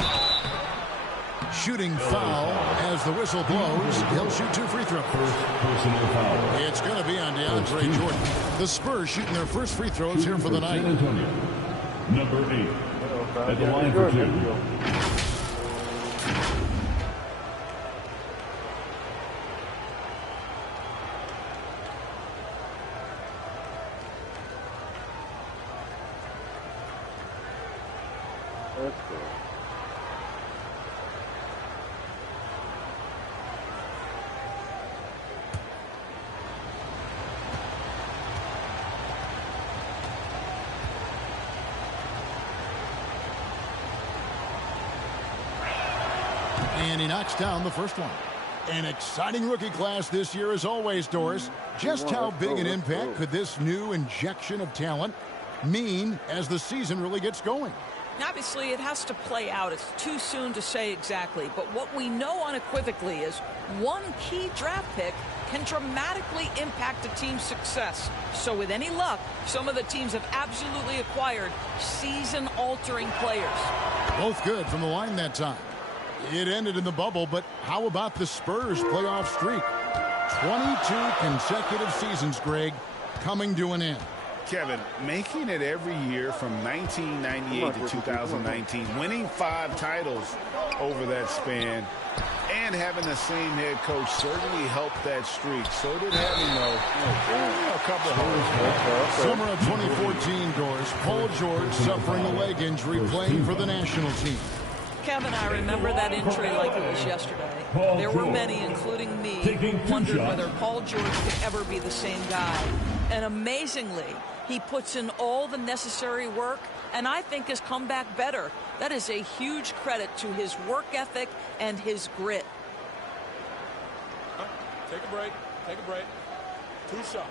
Shooting foul as the whistle blows. He'll shoot 2 free throws. Personal foul. It's going to be on DeAndre Jordan. The Spurs shooting their first free throws here for the night. Number 8 at the line for 2. And he knocks down the first one. An exciting rookie class this year as always, Doris. Just how big an impact could this new injection of talent mean as the season really gets going? Obviously, it has to play out. It's too soon to say exactly. But what we know unequivocally is one key draft pick can dramatically impact a team's success. So with any luck, some of the teams have absolutely acquired season-altering players. Both good from the line that time. It ended in the bubble, but how about the Spurs playoff streak? 22 consecutive seasons, Greg, coming to an end. Kevin, making it every year from 1998 to 2019, winning 5 titles over that span, and having the same head coach certainly helped that streak. So did having, a couple of Summer of 2014, Doris, Paul George suffering a leg injury playing for the national team. Kevin, I remember that injury like it was yesterday. There were many, including me, wondered whether Paul George could ever be the same guy. And amazingly, he puts in all the necessary work, and I think has come back better. That is a huge credit to his work ethic and his grit. Take a break. Take a break. 2 shots.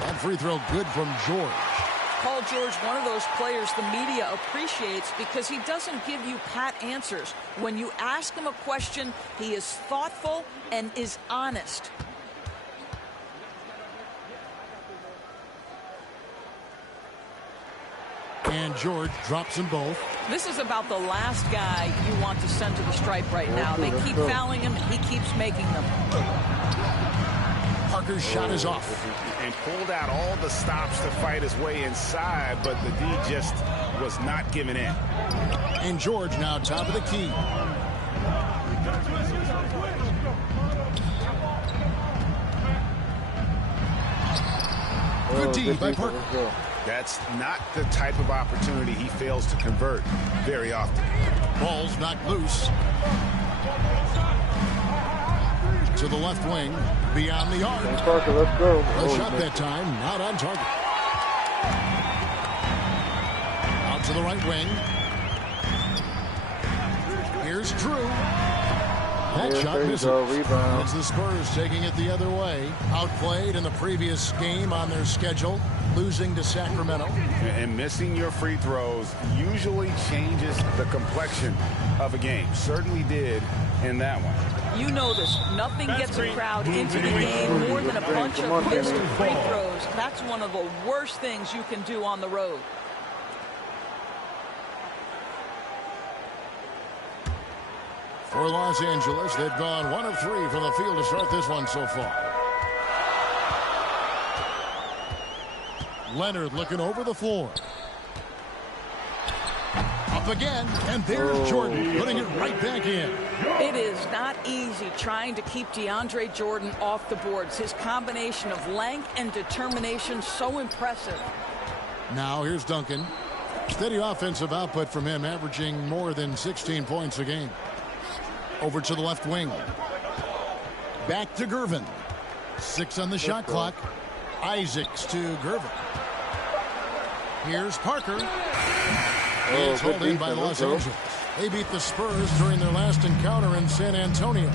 That free throw good from George. Paul George, one of those players the media appreciates because he doesn't give you pat answers. When you ask him a question, he is thoughtful and is honest. And George drops them both. This is about the last guy you want to send to the stripe right now. They keep fouling him, he keeps making them. Parker's shot is off. And pulled out all the stops to fight his way inside, but the D just was not giving in. And George now top of the key. Good D by Parker. That's not the type of opportunity he fails to convert very often. Ball's knocked loose. To the left wing, beyond the arc. Parker, let's go. A shot that time, not on target. Out to the right wing. Here's Drew. That shot misses. It's the Spurs taking it the other way. Outplayed in the previous game on their schedule, losing to Sacramento. And missing your free throws usually changes the complexion of a game. Certainly did in that one. You know this. Nothing gets a crowd into the game more than a bunch of missed free throws. That's one of the worst things you can do on the road. For Los Angeles, they've gone 1 of 3 from the field to start this one so far. Leonard looking over the floor. Up again, and there's Jordan putting it right back in. It is not easy trying to keep DeAndre Jordan off the boards. His combination of length and determination so impressive. Now here's Duncan. Steady offensive output from him, averaging more than 16 points a game. Over to the left wing. Back to Gervin. 6 on the shot clock. Isaacs to Gervin. Here's Parker. It's hauled in by Los Angeles. They beat the Spurs during their last encounter in San Antonio.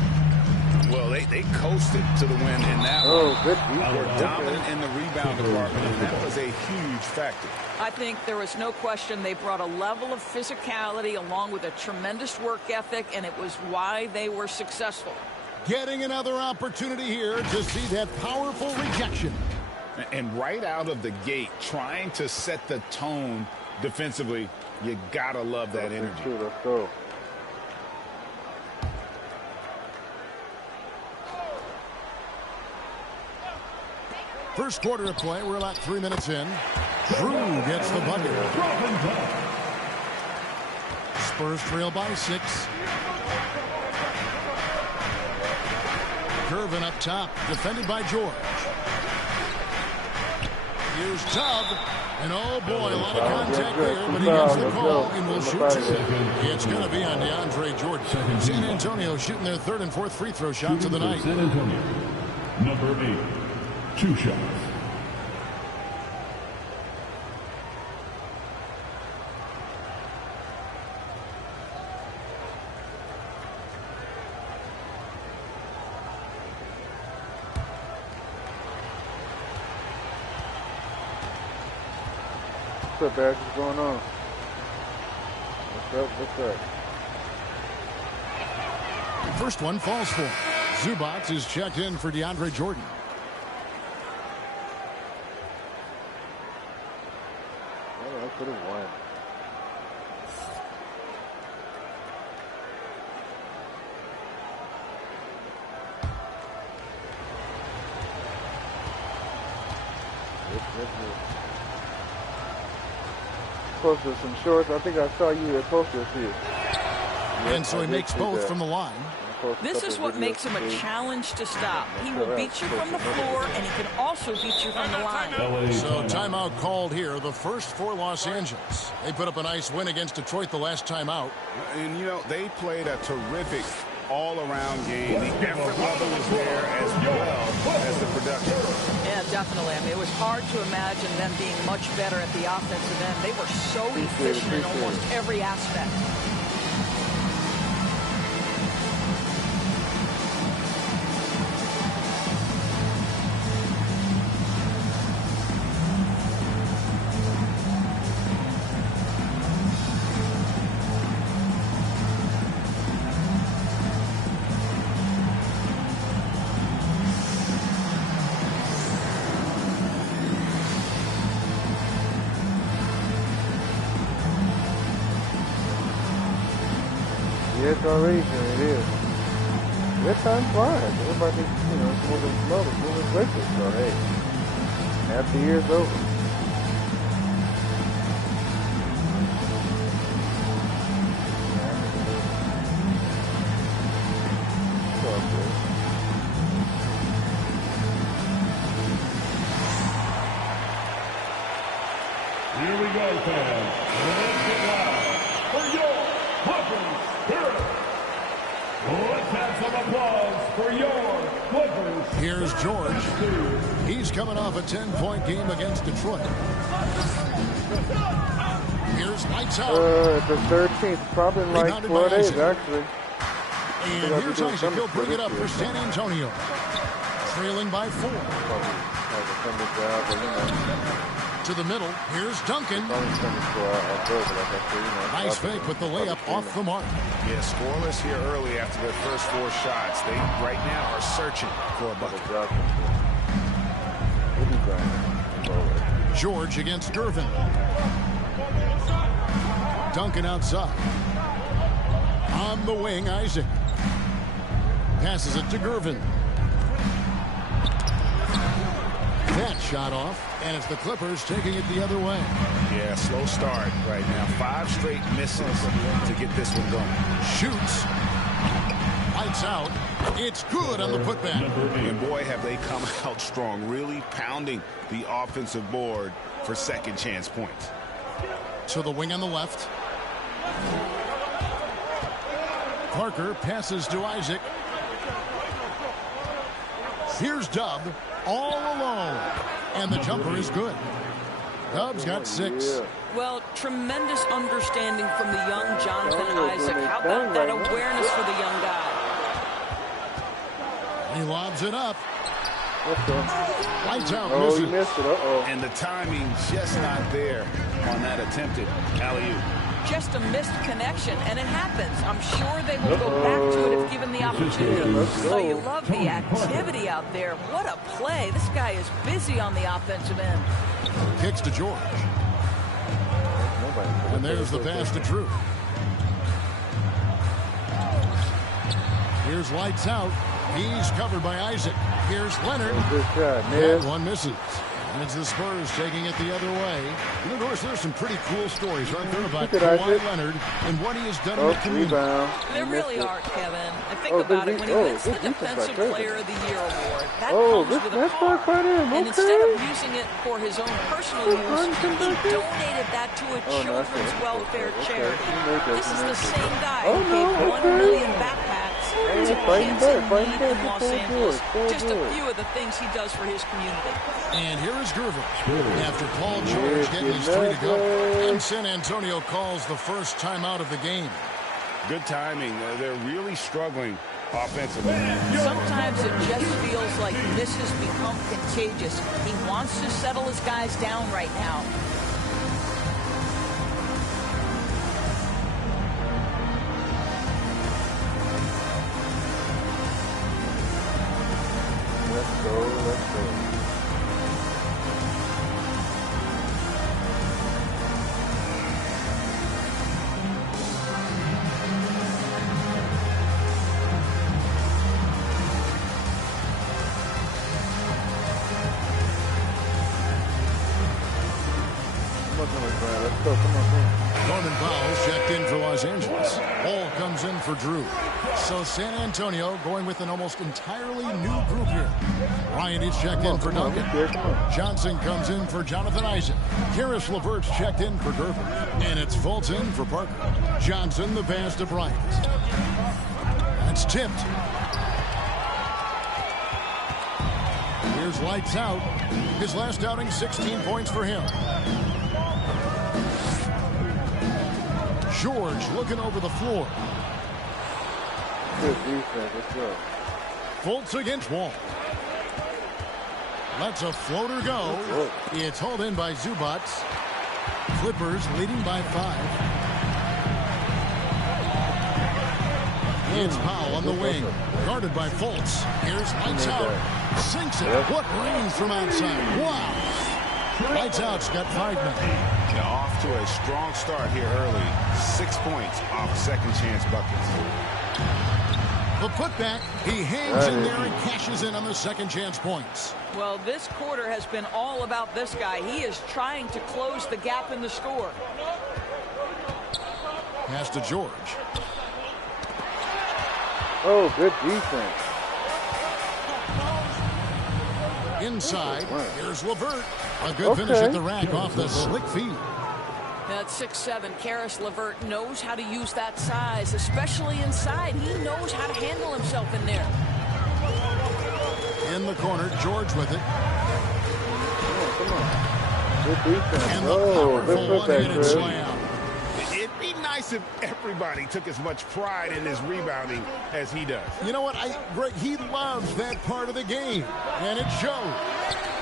Well, they coasted to the win in that one. They were dominant in the rebound department, and that was a huge factor. I think there was no question they brought a level of physicality along with a tremendous work ethic, and it was why they were successful. Getting another opportunity here to see that powerful rejection. And right out of the gate, trying to set the tone defensively, you gotta love that energy. Let's go. First quarter of play, we're about 3 minutes in. Drew gets the bucket. Spurs trail by 6. Gervin up top, defended by George. Here's Tubb. And oh boy, a lot of contact there, but he gets the call and will shoot 2. It's going to be on DeAndre Jordan. San Antonio shooting their 3rd and 4th free throw shots of the night. San Antonio, number 8, 2 shots. What's up, Barrett? What's going on? What's up? First one falls for. Zubac is checked in for DeAndre Jordan. Oh, I could have won. Posted some shorts. I think I saw you had posted here. And so he makes both from the line. This is what makes him a challenge to stop. He will beat you from the floor, and he can also beat you from the line. So timeout called here, the first for Los Angeles. They put up a nice win against Detroit the last time out. And, you know, they played a terrific all-around game. The effort level was there as well as the production. Yeah, definitely. I mean, it was hard to imagine them being much better at the offensive end. They were so efficient in almost every aspect. Yes, already, it is. That time flies. Everybody, you know, it's moving slow, it's moving quickly. So, hey, half the year's over. fans, raise it loud for your Clippers Spirit. Let's have some applause for your Clippers. Here's George. He's coming off a 10-point game against Detroit. Here's lights out. The 13th, probably in like 4 days, actually. And here's Isaac. He'll bring it up for San Antonio. Trailing by 4. To the middle. Here's Duncan. Nice fake with the layup off the mark. Yeah, scoreless here early after their first 4 shots. They right now are searching for a bucket. George against Gervin. Duncan outside. On the wing, Isaac. Passes it to Gervin. That shot off, and it's the Clippers taking it the other way. Yeah, slow start right now. 5 straight misses to get this one going. Shoots. Lights out. It's good on the putback. And boy, have they come out strong, really pounding the offensive board for second chance points. To the wing on the left. Parker passes to Isaac. Here's Dub all alone. And the jumper is good. Dub's got 6. Well, tremendous understanding from the young Jonathan Isaac. How about that awareness for the young guy? He lobs it up. Lights out. Oh, he missed it. And the timing just not there on that attempted alley-oop. Just a missed connection, and it happens. I'm sure they will go back to it if given the opportunity. So you love the activity out there. What a play. This guy is busy on the offensive end. Kicks to George. And there's the pass to Drew. Here's lights out. He's covered by Isaac. Here's Leonard. That one misses. And it's the Spurs taking it the other way. And of course, there's some pretty cool stories, aren't there, about Kawhi Leonard and what he has done in the community. There really are, Kevin. And think about it. When he wins the Defensive Player of the Year award, that comes with a car. And instead of using it for his own personal use, he donated that to a children's welfare charity. This is the same guy who gave 1 million backpacks to kids in need in Los Angeles. Just a few of the things he does for his community. And here is Gervin after Paul George getting his 3 to go. And San Antonio calls the first timeout of the game. Good timing. They're really struggling offensively. Sometimes it just feels like misses become contagious. He wants to settle his guys down right now. Let's go. Norman Powell's checked in for Los Angeles. Ball comes in for Drew. So San Antonio going with an almost entirely new group here. Ryan is checked in for Duncan. Johnson comes in for Jonathan Isaac. Karis LeVert's checked in for Gervin. And it's Fulton for Parker. Johnson the pass to Bryant. That's tipped. Here's lights out. His last outing, 16 points for him. George looking over the floor. Good defense. Let's go. Fultz against Wall. Lets a floater go. It's hauled in by Zubats. Clippers leading by 5. It's Powell on the wing. Guarded by Fultz. Here's lights out. Sinks it. What range from outside. Wow. Lights out's got 5 men. Off to a strong start here early. 6 points off second chance buckets. The putback, he hangs in there and cashes in on the second chance points. Well, this quarter has been all about this guy. He is trying to close the gap in the score. Pass to George. Oh, good defense. Inside, here's LeVert. A good finish at the rack off the slick feed. at 6'7", Karis LeVert knows how to use that size, especially inside. He knows how to handle himself in there. In the corner, George with it. Come on. Good defense. And the powerful one-handed slam. It'd be nice if everybody took as much pride in his rebounding as he does. You know what? Greg, he loves that part of the game, and it shows.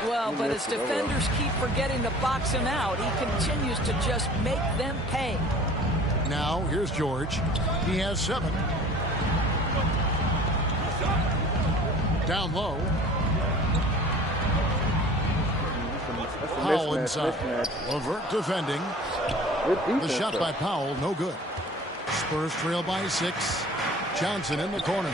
Well, but his defenders keep forgetting to box him out. He continues to just make them pay. Now, here's George. He has 7. Down low. Powell inside. LeVert defending. The shot by Powell, no good. Spurs trail by 6. Johnson in the corner.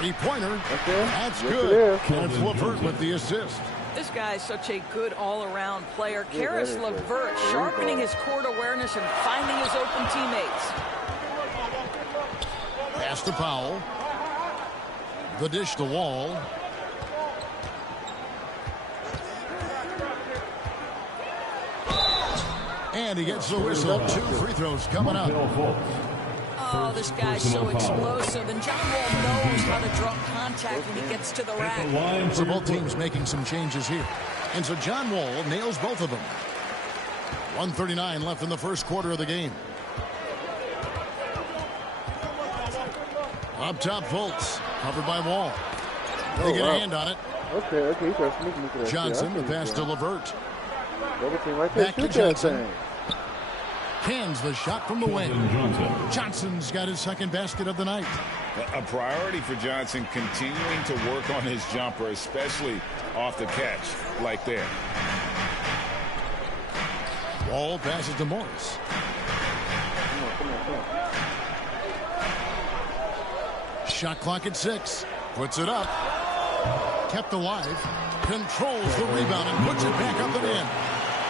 3-pointer. That's good. That's LeVert with the assist. This guy is such a good all-around player. Karis LeVert sharpening his court awareness and finding his open teammates. Pass to Powell. The dish to Wall. And he gets the whistle. 2 free throws coming up. Oh, this guy's so explosive, and John Wall knows how to draw contact when he gets to the rack. So both teams making some changes here. And so John Wall nails both of them. 1:39 left in the first quarter of the game. Up top, Fultz. Covered by Wall. They get a hand on it. Okay. He's got sneaking into that. Johnson, the pass to LeVert. Right there. Back to Johnson. Cans the shot from the wing. Johnson's got his second basket of the night. A priority for Johnson, continuing to work on his jumper, especially off the catch, like there. Wall passes to Morris. Come on. Shot clock at 6. Puts it up. Kept alive. Controls the rebound and puts it back up and in.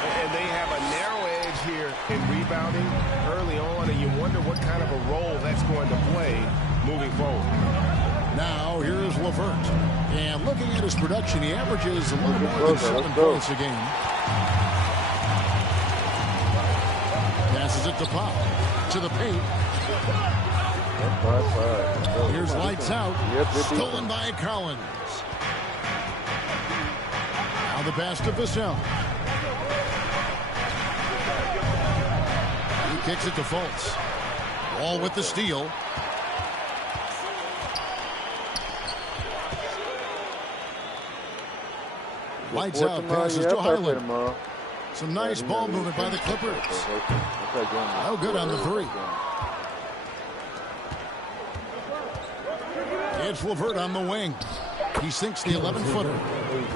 And they have a narrow edge here in rebounding early on, and you wonder what kind of a role that's going to play moving forward. Now, here's LeVert. And looking at his production, he averages a little more than 7 points a game. Passes it to Powell. To the paint. Here's lights out. Stolen by Collins. Now the pass to Vassell. He kicks it to Fultz. Wall with the steal. Lights out, passes to Highland. Some nice ball movement by the Clippers. No good on the 3. It's LeVert on the wing. He sinks the 11-footer.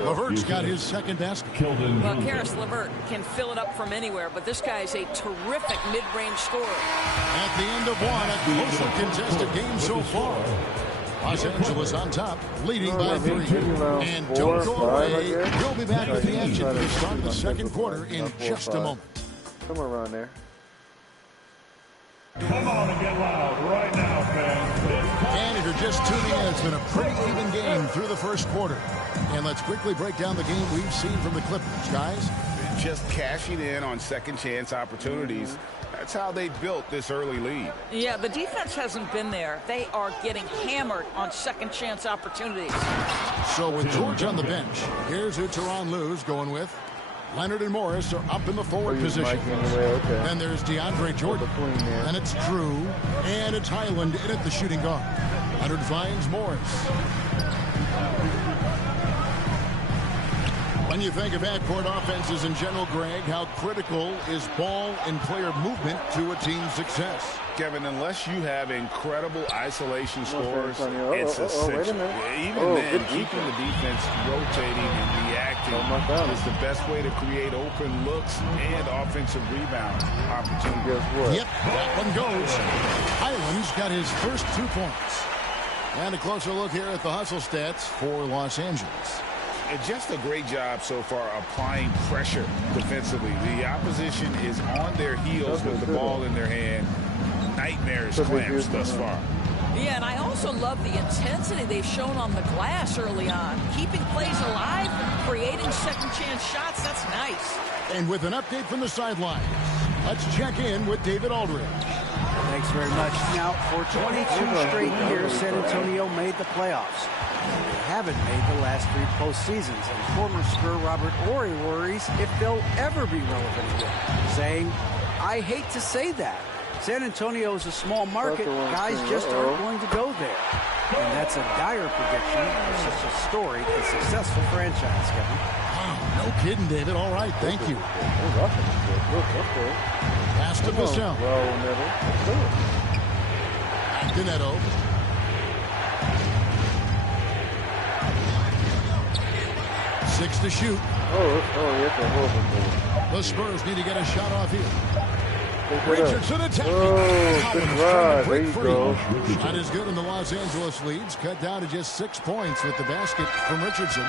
LeVert's got his second basket. Well, Karis LeVert can fill it up from anywhere, but this guy is a terrific mid-range scorer. At the end of one, a closely contested game so far. Los Angeles on top, leading by 3. And don't go away. We'll be back with the action for the start of the second quarter in just a moment. Somewhere around there. Come on and get loud right now, fans. And if you're just tuning in, it's been a pretty even game through the first quarter. And let's quickly break down the game we've seen from the Clippers, guys. Just cashing in on second chance opportunities. That's how they built this early lead. Yeah, the defense hasn't been there. They are getting hammered on second chance opportunities. So with George on the bench, here's who Tyronn Lue's going with. Leonard and Morris are up in the forward position. Then there's DeAndre Jordan. And it's Drew. And it's Highland in at the shooting guard. Leonard finds Morris. When you think of backcourt offenses in general, Greg, how critical is ball and player movement to a team's success? Kevin, unless you have incredible isolation scores, it's essential. Even then, keeping the defense rotating and reacting is the best way to create open looks and offensive rebound opportunities. Yep, that one goes. Highland's got his first 2 points. And a closer look here at the hustle stats for Los Angeles. And just a great job so far applying pressure defensively. The opposition is on their heels with the ball in their hand. Nightmares clamps thus far. Yeah, and I also love the intensity they've shown on the glass early on. Keeping plays alive, creating second chance shots, that's nice. And with an update from the sideline, Let's check in with David Aldridge. Thanks very much. Now, for 22 straight years, San Antonio made the playoffs. They haven't made the last 3 postseasons, and former Spur Robert Horry worries if they'll ever be relevant again, saying, I hate to say that. San Antonio is a small market. Guys just aren't going to go there. And that's a dire prediction for such a storied and successful franchise, Kevin. Wow, no kidding, David. All right, thank you. Pass to Vassell. Neto. Six to shoot. The Spurs need to get a shot off here. Richardson attacking. There you go. Shot is good, and the Los Angeles leads cut down to just 6 points with the basket from Richardson.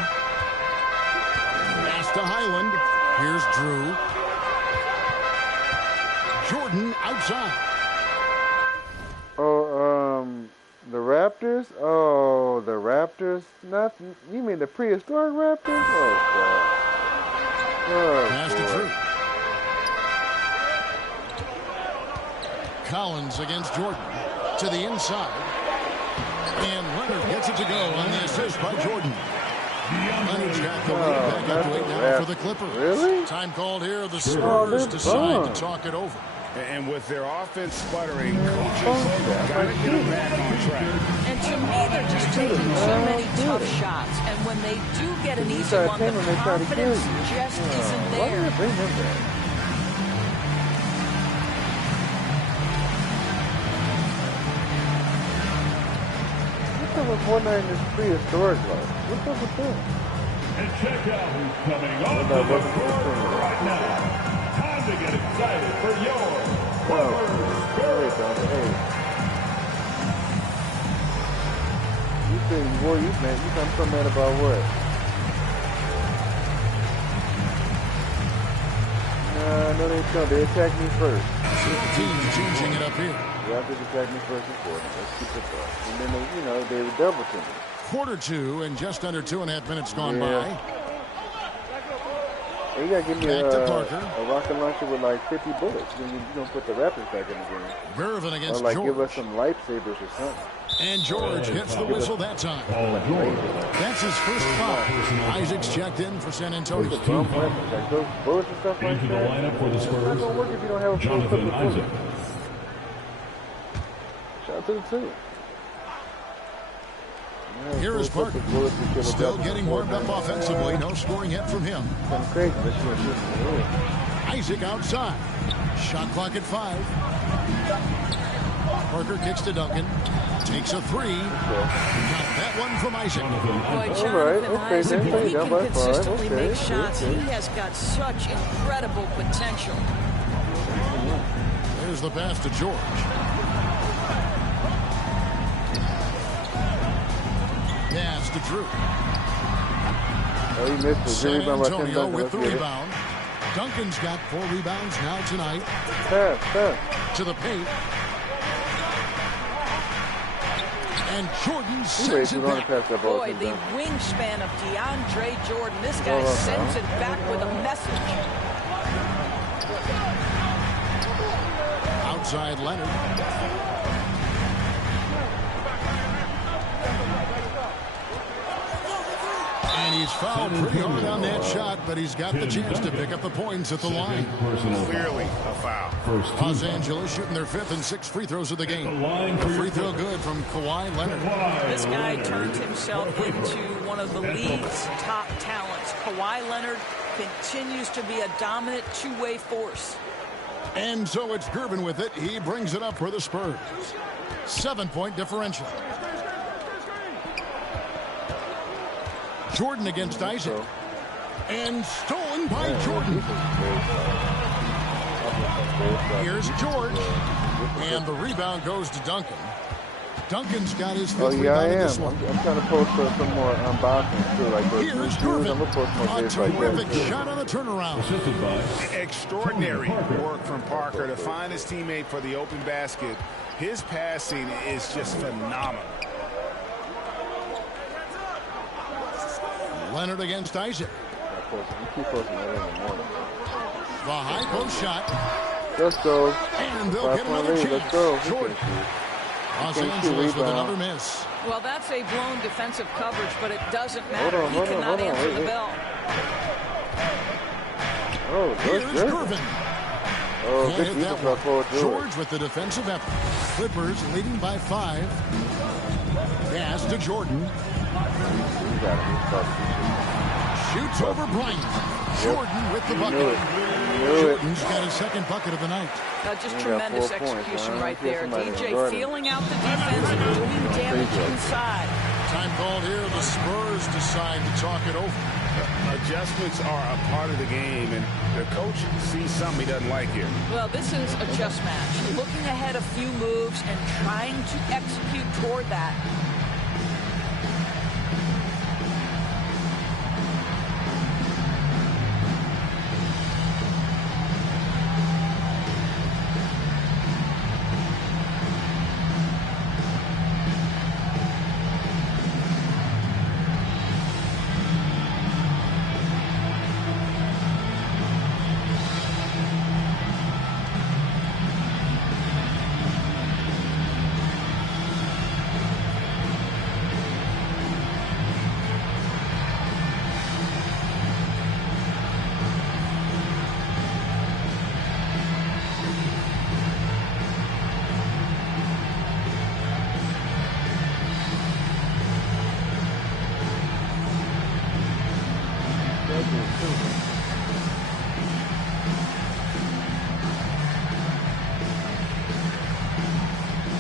Pass to Highland. Here's Drew. Jordan outside. The Raptors? Oh, the Raptors? Not you mean the prehistoric Raptors? Oh, God. Pass to Drew. Collins against Jordan to the inside. And Leonard gets it to go on the assist by Jordan. Leonard's got the lead back up to 8 now for the Clippers. Really? Time called here. The Spurs decide to talk it over. And with their offense sputtering, coaches got to get them back on track. And to me, they're just taking so many tough shots. And when they do get an easy one, the confidence just isn't there. Why did they bring him back? What's up with Fortnite in this prehistoric life? What's up with that? And check out who's coming on the court right now. Time to get excited for your You think, boy, you come so mad about what? No, they don't. They attack me first. The team changing it up here. The Raptors attack me first and foremost. Let's keep it up. And then, they were double to me. Quarter 2 and just under 2.5 minutes gone by. Hey, you gotta give me a rocket launcher with like 50 bullets. Then you don't put the Raptors back in the game. Gervin against or like George. Give us some lightsabers or something. And George gets the whistle that time. That's his first foul. Isaac's checked in for San Antonio. Like those bullets and stuff like that. Into the lineup for the Spurs. It's not gonna work if you don't have a full clip of Isaac. bullets. Shout out to the two. Here is Parker. Still getting warmed up offensively. No scoring yet from him. Isaac outside. Shot clock at 5. Parker kicks to Duncan. Takes a 3. Got that one from Isaac. Boy, Jonathan Isaac, if he can consistently make shots, he has got such incredible potential. There's the pass to George. Pass to Drew. Oh, he missed it. San Antonio with the rebound. Duncan's got 4 rebounds now tonight. To the paint. And Jordan sends it back. Boy, the wingspan of DeAndre Jordan. This guy sends it back with a message. Outside Leonard. And he's fouled pretty hard on that shot, but he's got the chance to pick up the points at the line. Clearly a foul. Los Angeles shooting their 5th and 6th free throws of the game. The free throw good from Kawhi Leonard. This guy turned himself into one of the league's top talents. Kawhi Leonard continues to be a dominant two-way force. And so it's Gervin with it. He brings it up for the Spurs. 7-point differential. Jordan against Isaac. And stolen by Jordan. Here's George. And the rebound goes to Duncan. Duncan's got his 5th rebound in this one. I'm trying to post for some more unboxing too. Like those Here's shoes. I'm going to post more a videos like terrific that. shot on the turnaround. Extraordinary work from Parker to find his teammate for the open basket. His passing is just phenomenal. Leonard against Isaac. You keep posting that in the morning. The high post shot. Let's go. And they'll get another chance. Let's go. Jordan. Los Angeles with another miss. Well, that's a blown defensive coverage, but it doesn't matter. He cannot answer the bell. Oh, here's good. Gervin. Oh, good defense by Paul George. George with the defensive effort. Clippers leading by 5. Pass to Jordan. Shoots over Bryant. Jordan with the bucket. Jordan's got his second bucket of the night. Just tremendous execution right there. DJ feeling out the defense and doing damage inside. Time called here. The Spurs decide to talk it over. Adjustments are a part of the game, and the coach sees something he doesn't like here. Well, this is a chess match. Looking ahead a few moves and trying to execute toward that.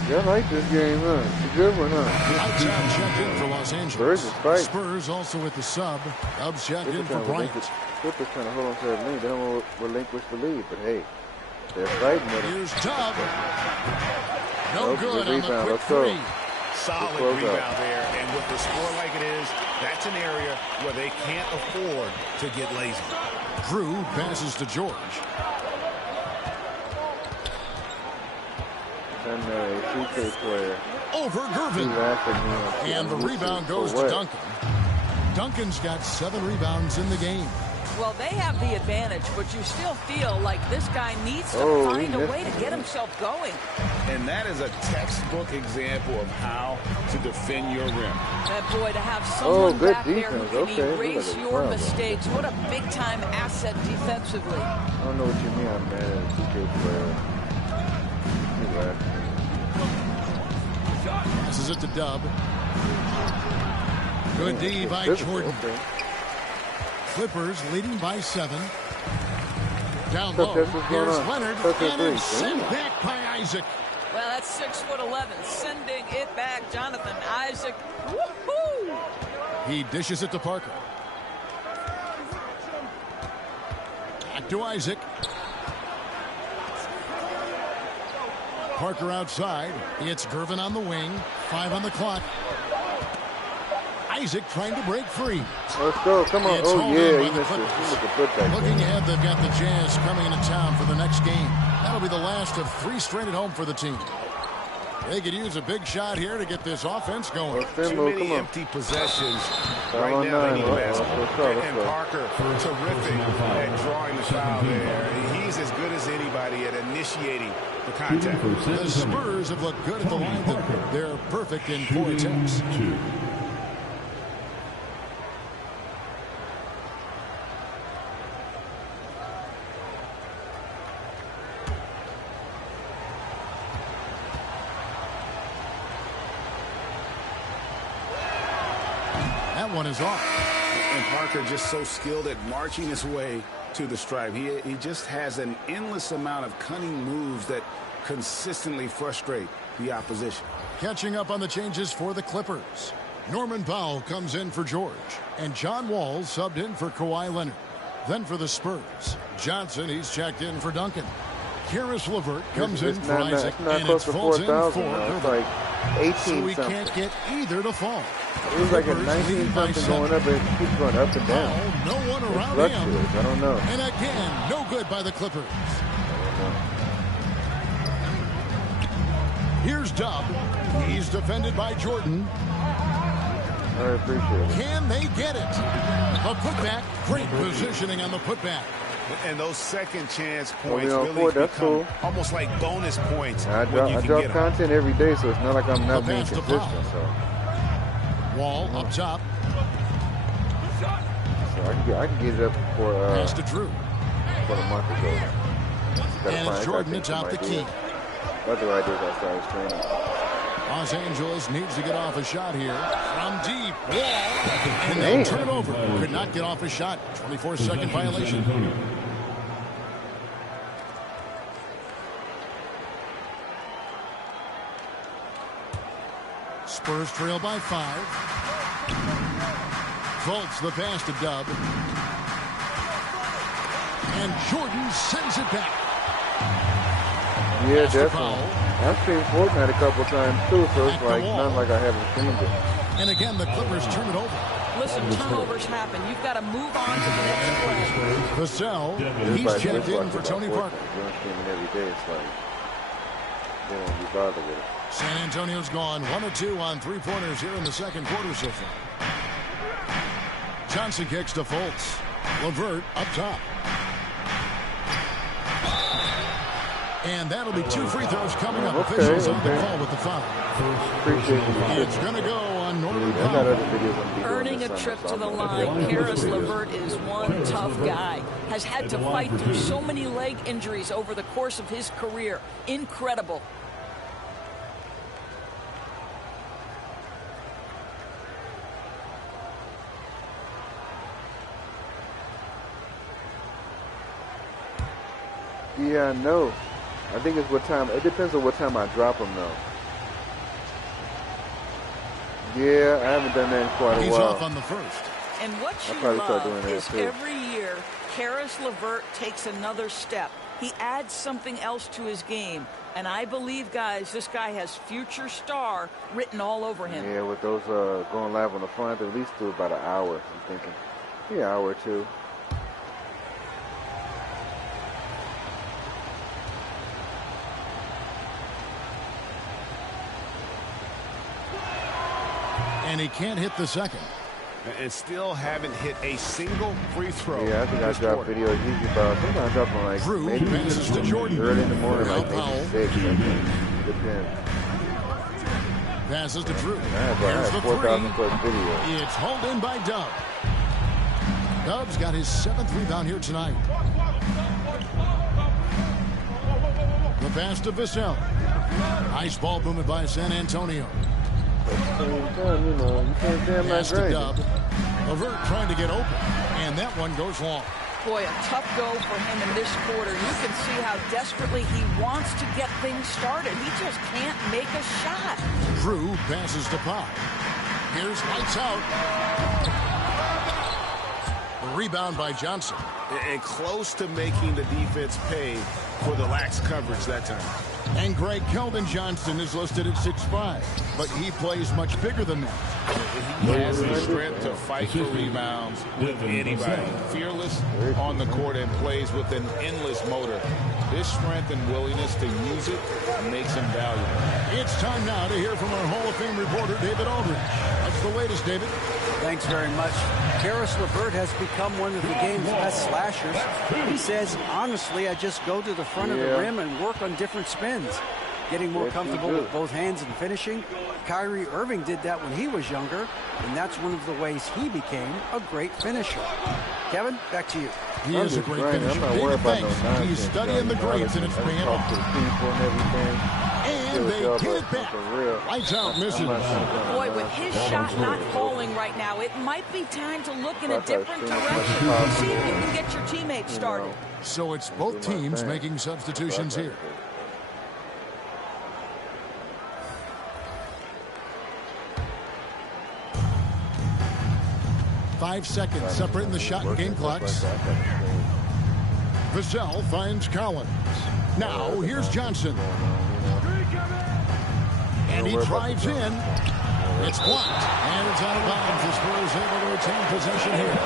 Yeah, I like this game, huh? It's a good one, huh? Outside check in for Los Angeles. Spurs also with the sub. Dubs check in for Bryant. Clippers trying to hold on to that lead. They don't want to relinquish the lead, but hey, they're fighting with it. Here's Dub. No good on the quick three. Solid rebound there, and with the score like it is, that's an area where they can't afford to get lazy. Drew passes to George. Player. Over Gervin. And the rebound goes to Duncan. Duncan's got 7 rebounds in the game. Well, they have the advantage, but you still feel like this guy needs to find a way to get himself going. And that is a textbook example of how to defend your rim. That boy, to have someone back there who can erase like your mistakes. What a big-time asset defensively. I don't know what you mean. I'm mad at a 2K player. Passes it to Dub. Good D by Jordan. Clippers leading by 7. Down low. Here's Leonard. And it's sent back by Isaac. Well, that's 6'11", sending it back. Jonathan Isaac. Woohoo! He dishes it to Parker. Back to Isaac. Parker outside. It's Gervin on the wing. 5 on the clock. Isaac trying to break free. Let's go. Come on. It's oh, yeah. Looking ahead, they've got the Jazz coming into town for the next game. That'll be the last of 3 straight at home for the team. They could use a big shot here to get this offense going. Too many empty possessions. Right now, they need a basket. And Parker, terrific at drawing the foul there. He's as good as anybody at initiating the contact. The Spurs have looked good at the line. They're perfect in 4 attempts. That one is off. And Parker just so skilled at marching his way to the stripe. He just has an endless amount of cunning moves that consistently frustrate the opposition. Catching up on the changes for the Clippers. Norman Powell comes in for George. And John Wall subbed in for Kawhi Leonard. Then for the Spurs, Johnson, he's checked in for Duncan. Karis LeVert comes in for Isaac. And it's falls in for like 18 so we can't get either to fall. It was like a 19-something going up, and it keeps going up and down. No one around him. I don't know. And again, no good by the Clippers. Here's Dub. He's defended by Jordan. I appreciate it. Can they get it? A putback. Great positioning on the putback. And those second chance points on really four, that's become cool. almost like bonus points. I drop content every day, so it's not like I'm not being consistent. So. Wall up top. So I can get it up for Pass to Drew. For a month ago. And it's Jordan atop the key. That's what I did I started training. Los Angeles needs to get off a shot here from deep. Wall. And they'll turn it over. Could not get off a shot. 24-second violation. Spurs trail by 5. Fultz the pass to Dub. And Jordan sends it back. Yeah, definitely. I've seen Fortnite a couple times too, so it's like not like I haven't seen it. And again, the Clippers turn it over. Listen, turnovers happen. You've got to move on to the next play. Vassell, he's checked in for Tony Parker. You're streaming every day. It's like they don't be bothered with it. San Antonio's gone 1 of 2 on 3-pointers here in the second quarter so far. Johnson kicks to Fultz. LeVert up top. And that'll be 2 free throws coming up. Officials on the call with the foul. It's going to go on Norman Powell. Earning a trip to the line, Karis LeVert is one tough guy. Has had to fight through so many leg injuries over the course of his career. Incredible. Yeah, I know. I think it's what time. It depends on what time I drop them, though. Yeah, I haven't done that in quite a while. He's off on the first. And what you love is every year, Karis LeVert takes another step. He adds something else to his game. And I believe, guys, this guy has future star written all over him. Yeah, with those going live on the front, at least do about an hour, I'm thinking. Yeah, hour or two. And he can't hit the second. And still haven't hit a single free throw. Yeah, I think I drop videos usually about, sometimes I drop them like Drew maybe passes to Jordan. early in the morning, like maybe 6. Depends. Passes to Drew. I have 4,000 plus videos. It's hauled in by Dub. Dub's got his 7th rebound here tonight. The pass to Vassell. Nice ball movement by San Antonio. Pass to Dub. LeVert trying to get open, and that one goes long. Boy, a tough go for him in this quarter. You can see how desperately he wants to get things started. He just can't make a shot. Drew passes to Pop. Here's lights out. The rebound by Johnson. And close to making the defense pay for the lax coverage that time. And Greg Keldon-Johnson is listed at 6'5", but he plays much bigger than that. He has the strength to fight for rebounds with anybody. Fearless on the court and plays with an endless motor. This strength and willingness to use it makes him valuable. It's time now to hear from our Hall of Fame reporter, David Aldridge. What's the latest, David? Thanks very much. Karis LeVert has become one of the game's best slashers. He says, honestly, I just go to the front of the rim and work on different spins. Getting more comfortable with both hands and finishing. Kyrie Irving did that when he was younger, and that's one of the ways he became a great finisher. Kevin, back to you. He is a great finisher. David, thanks. He's studying the greats, and it's paying off. And they get it back. Lights out, misses. Boy, with his shot not falling right now, it might be time to look in a different direction. See if you can get your teammates started. So it's both teams making substitutions here. Five seconds separating the shot and game clocks. Vassell finds Collins. Now here's Johnson. And he drives in. It's blocked. And it's out of bounds. The Spurs able to retain possession here.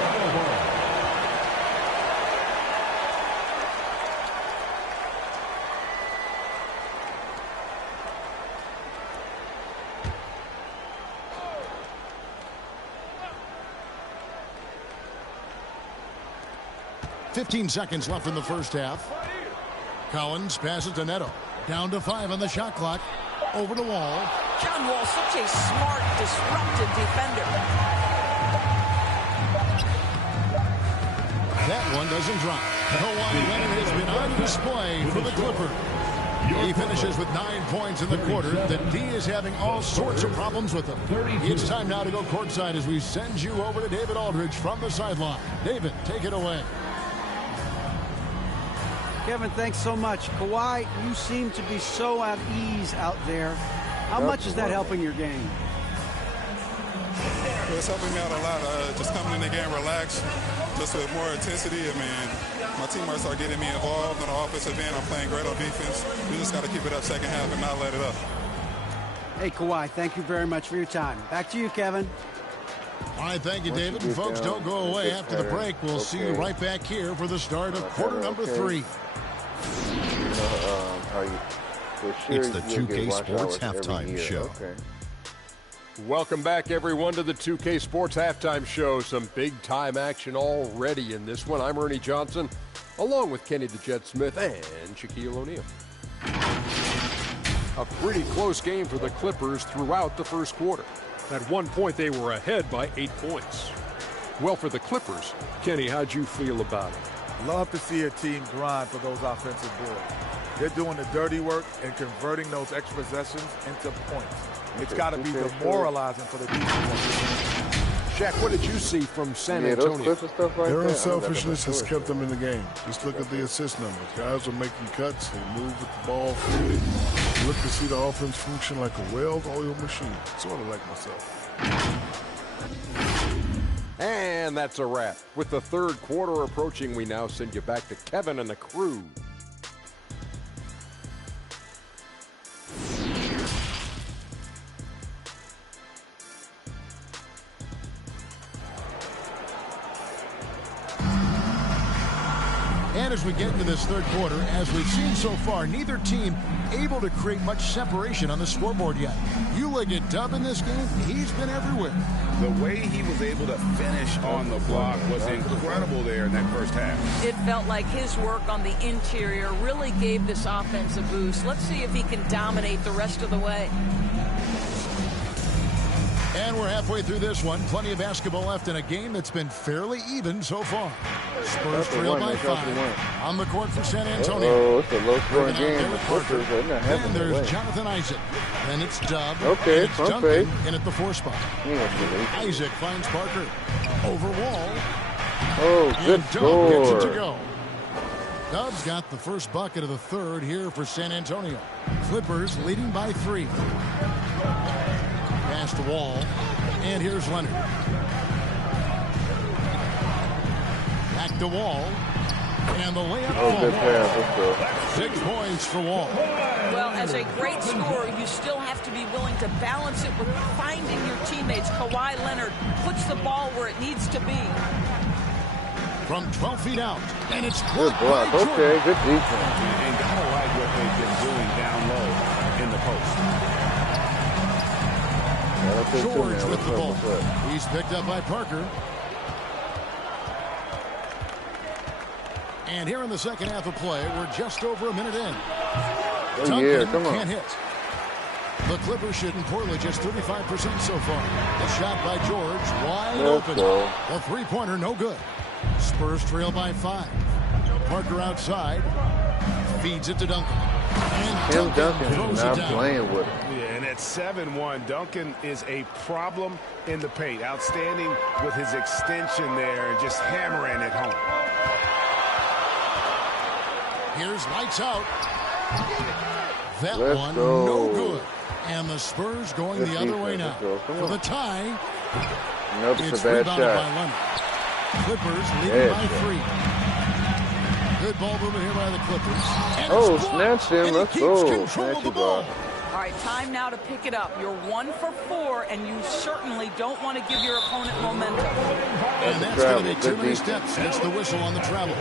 15 seconds left in the first half. Collins passes to Neto. Down to 5 on the shot clock. Over to Wall. John Wall, such a smart, disruptive defender. That one doesn't drop. Kawhi Leonard has been on display for the Clippers. He finishes with 9 points in the quarter. The D is having all sorts of problems with him. It's time now to go courtside as we send you over to David Aldridge from the sideline. David, take it away. Kevin, thanks so much. Kawhi, you seem to be so at ease out there. How much is that helping your game? Well, it's helping me out a lot. Just coming in the game relaxed, just with more intensity. I mean, my teammates are getting me involved on the offensive end. I'm playing great on defense. We just got to keep it up second half and not let it up. Hey, Kawhi, thank you very much for your time. Back to you, Kevin. All right, thank you, David. And folks, don't go away after the break. We'll see you right back here for the start of quarter number 3. It's the 2K Sports Halftime Show. Welcome back, everyone, to the 2K Sports Halftime Show. Some big-time action already in this one. I'm Ernie Johnson, along with Kenny the Jet Smith and Shaquille O'Neal. A pretty close game for the Clippers throughout the first quarter. At one point, they were ahead by 8 points. Well, for the Clippers, Kenny, how'd you feel about it? Love to see a team grind for those offensive boards. They're doing the dirty work and converting those extra possessions into points. It's got to be demoralizing for the defense. Shaq, what did you see from San Antonio? Their unselfishness has kept them in the game. Just look at the assist numbers. Guys are making cuts. They move with the ball freely. Look to see the offense function like a well-oiled machine, sort of like myself. And that's a wrap. With the third quarter approaching, we now send you back to Kevin and the crew. And as we get into this third quarter, as we've seen so far, neither team able to create much separation on the scoreboard yet. You look at Dub in this game, he's been everywhere. The way he was able to finish on the block was incredible there in that first half. It felt like his work on the interior really gave this offense a boost. Let's see if he can dominate the rest of the way. And we're halfway through this one. Plenty of basketball left in a game that's been fairly even so far. Spurs trail by 5. On the court for San Antonio. Oh, it's a low-scoring game. Then there's Jonathan Isaac. Then it's Dub. Okay, it's Duncan in at the 4 spot. Isaac finds Parker. Over Wall. Oh, good score. Dub gets it to go. Dub's got the first bucket of the third here for San Antonio. Clippers leading by 3. Pass to Wall, and here's Leonard. Back to Wall, and the layup. Oh, good pass. 6 points for Wall. Well, as a great scorer, you still have to be willing to balance it with finding your teammates. Kawhi Leonard puts the ball where it needs to be. From 12 feet out, and it's good block. Okay, good defense. And gotta like what they've been doing down low in the post. George with the ball. He's picked up by Parker. And here in the second half of play, we're just over a minute in. Duncan can't hit. The Clippers shooting poorly, just 35% so far. The shot by George, wide open. The three-pointer, no good. Spurs trail by 5. Parker outside. Feeds it to Duncan. And Duncan is not playing with him. Yeah, and at 7-1, Duncan is a problem in the paint. Outstanding with his extension there and just hammering it home. Here's lights out. That one, no good. And the Spurs going the other way now. For the tie, it's rebounded by Leonard. Clippers leading by 3. Good ball movement here by the Clippers. And snatch him. Let's go. Snatch the ball. All right, time now to pick it up. You're 1 for 4, and you certainly don't want to give your opponent momentum. And that's going to be too many steps. It's the whistle on the travel.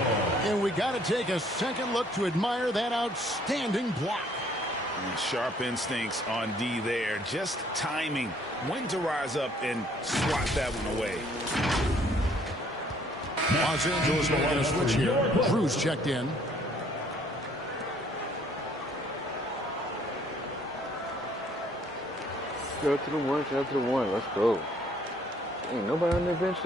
And we got to take a second look to admire that outstanding block. And sharp instincts on D there. Just timing when to rise up and swat that one away. Los Angeles making a switch here. Cruz checked in. Shout out to the one. Shout out to the one. Let's go. Ain't nobody on the bench.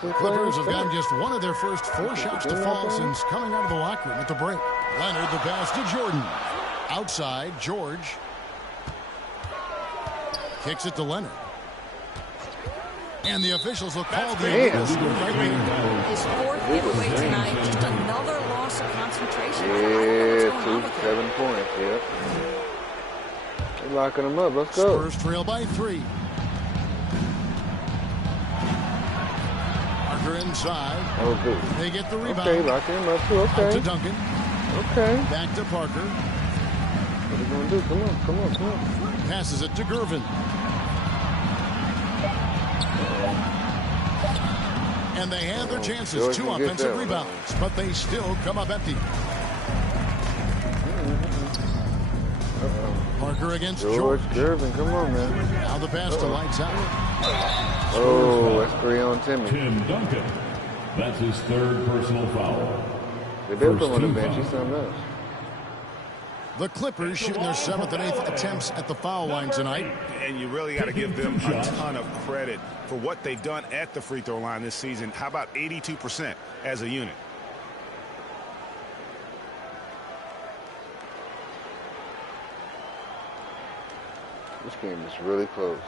Clippers have gotten just one of their first 4 shots to fall since coming out of the locker room at the break. Leonard, the pass to Jordan. Outside, George. Kicks it to Leonard. And the officials will call the His 4th giveaway tonight. Just another loss of concentration. Yeah, 7 points. Yep. They're locking them up. Let's go. Spurs trail by 3. Parker inside. Oh, good. They get the rebound. Okay, locking him up too. Okay. Out to Duncan. Okay. Back to Parker. What are you going to do? Come on, come on, come on. Passes it to Gervin. And they have their chances. George 2 offensive rebounds, but they still come up empty. Parker against George. Gervin, come on, man. Now the pass to Lights Out. Oh, that's 3 on Timmy. Tim Duncan. That's his 3rd personal foul. They did put him on the bench. He's something else. The Clippers shooting their 7th and 8th attempts at the foul line tonight. And you really got to give them a ton of credit for what they've done at the free throw line this season. How about 82% as a unit? This game is really close.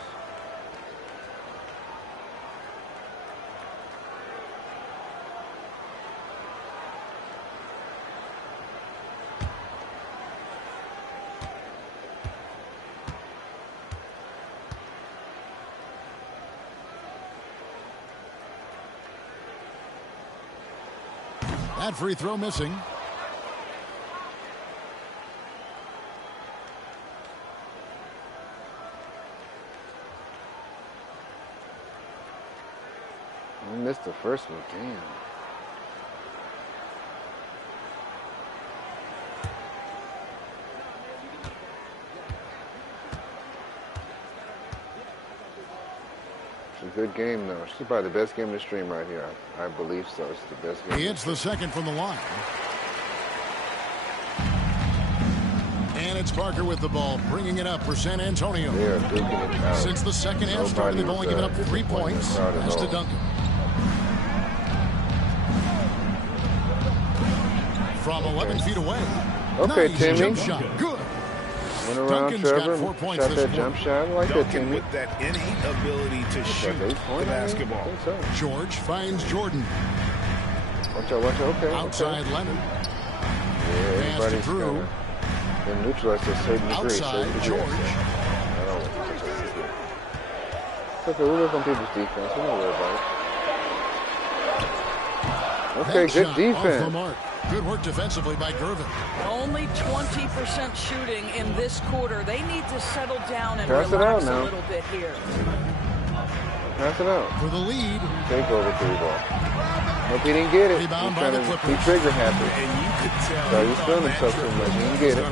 That free throw missing. I missed the first one. Damn. It's a good game, though. It's probably the best game of the stream right here. I believe so. It's the best game. He hits the second from the line. And it's Parker with the ball, bringing it up for San Antonio. They are duking it out. Since the second half started, they've only given up 3 points. That's to Duncan. From 11 feet away. Okay, nice Timmy. Jump shot. Good. Went around Duncan's Trevor, got 4 points shot this that jump shot. I like that, Duncan Timmy. with that innate ability to shoot the basketball. George finds Jordan. Watch out, watch out. Okay. Outside Leonard. Yeah, everybody's Drew. kind of been neutralized to a certain degree. Outside George. I don't know. It's okay, we work on people's defense. We don't worry about it. Okay, That good shot defense. off the mark. Good work defensively by Gervin. Only 20% shooting in this quarter. They need to settle down and Pass it out relax now. a little bit here. Pass it out. For the lead. Take over 3 ball. Nope, he didn't get it. Rebound He's by the trying to Clippers. be trigger happy. And you could tell So he's feeling himself too much. He didn't get it.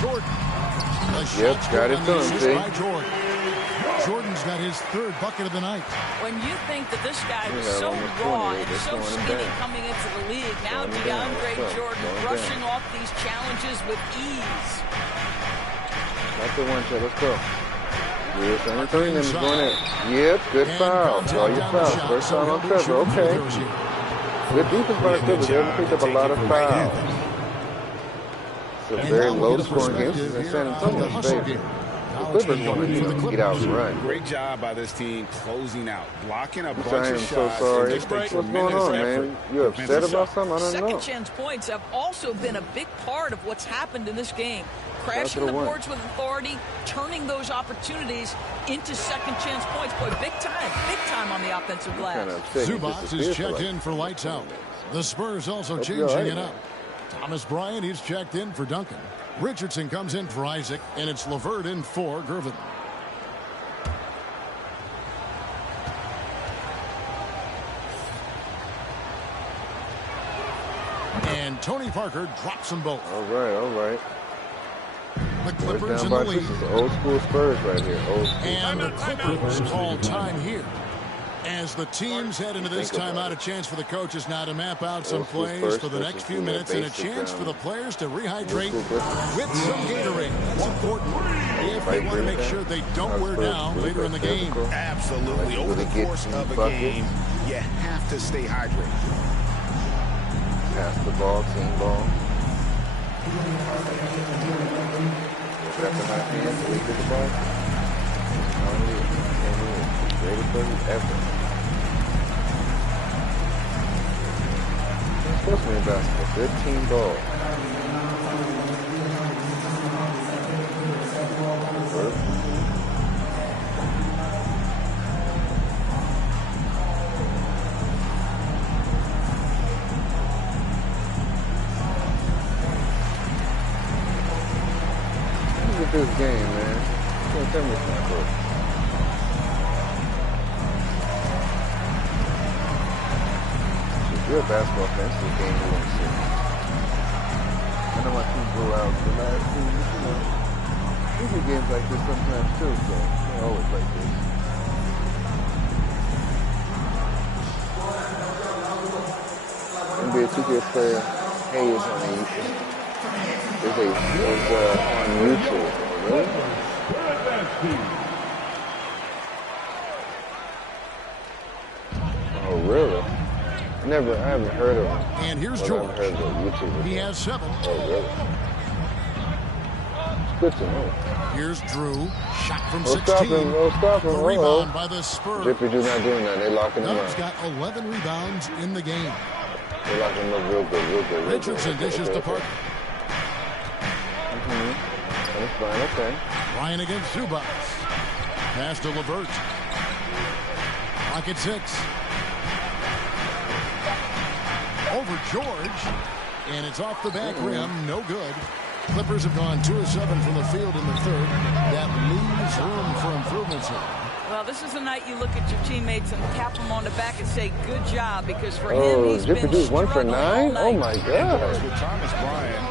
Jordan. Yep, got it to him, see? By Jordan. Jordan's got his 3rd bucket of the night. When you think that this guy was Yeah, so almost raw 28. and That's so going skinny down. coming into the league, now Going down. DeAndre What's up? Jordan Going brushing down. off these challenges with ease. That's the one shot. Let's go. Yes, San Antonio is going in. Yep, good foul. All your fouls. First time on Trevor. Okay. Good defense by the Clippers. They haven't picked up a lot of fouls. It's a very low-scoring game. This is in San Antonio's favor. The Clippers want to get out and run. Great job by this team closing out, blocking a bunch I of am shots. so sorry. and just a What's going tremendous on, effort. man? You upset about something? I don't know. Second chance points have also been a big part of what's happened in this game. Crashing the the one. boards with authority, turning those opportunities into second chance points. Boy, big time on the offensive glass. Kind of upset. He Zubats disappeared is for checked like in for Lights Out. The Spurs also Hope you're changing all right, it man. up. Thomas Bryant, he's checked in for Duncan. Richardson comes in for Isaac, and it's LeVert in for Gervin. And Tony Parker drops them both. All right, all right. The We're Clippers down in by the this lead. is old school Spurs right here. Old school. And the Clippers call time here. As the teams head into this timeout, a chance for the coaches now to map out some plays for the next few minutes and a chance for the players to rehydrate with some Gatorade. It's important if they want to make sure they don't wear down later in the game. Absolutely. Over the course of a game, you have to stay hydrated. Pass the ball, team ball. Grab the high hand, so we get the ball. Ready for the effort. It's supposed to be a basketball. Good team ball. Look at this game, man. Don't tell me it's not good. Real basketball fans, this game we want to see. I know my team blew out the last team, you know. We get games like this sometimes too, so they're always like this. NBA 2K player Hayes on YouTube. Really? Oh, really? I haven't heard of him. And here's George. He has 7. Oh, really? It's good to know. Here's Drew. Shot from 16. Stop him. The rebound by the Spurs. Jippy's not doing that. They're locking him up. He's got 11 rebounds in the game. They're locking him up real good. Richardson dishes to Parker. That's fine, okay. Ryan against Zubats. Pass to LeVert. Clock at 6. Over George, and it's off the back rim, no good. Clippers have gone 2 of 7 from the field in the third. That leaves room for improvements here. Well, this is a night you look at your teammates and tap them on the back and say, good job, because for him, he's been Jippy 1 for 9? Oh, my God. With Thomas Bryant,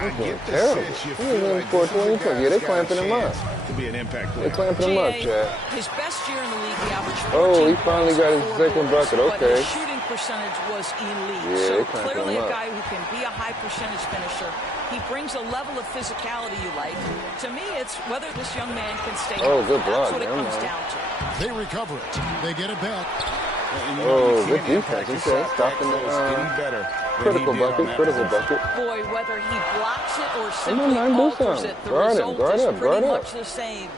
I get the terrible. sense you He feel only like scored 20 this points. Yeah, they clamping him up. to be an impact player. They're clamping him up, Chad. His best year in the league, he averaged 14 Oh, he finally got his second bucket. But Okay. his shooting percentage was elite. Yeah, So they clamping clearly him a up. guy who can be a high percentage finisher. He brings a level of physicality you like. To me, it's whether this young man can stay Oh, healthy. good block. That's what it Never comes mind. down to. They recover it. They get it back. Oh, good defense. Okay, stopping the critical bucket. Boy, whether he blocks it or Come on, simply man, do alters something. it, the Guard him, result guard is up, pretty guard up. much the same.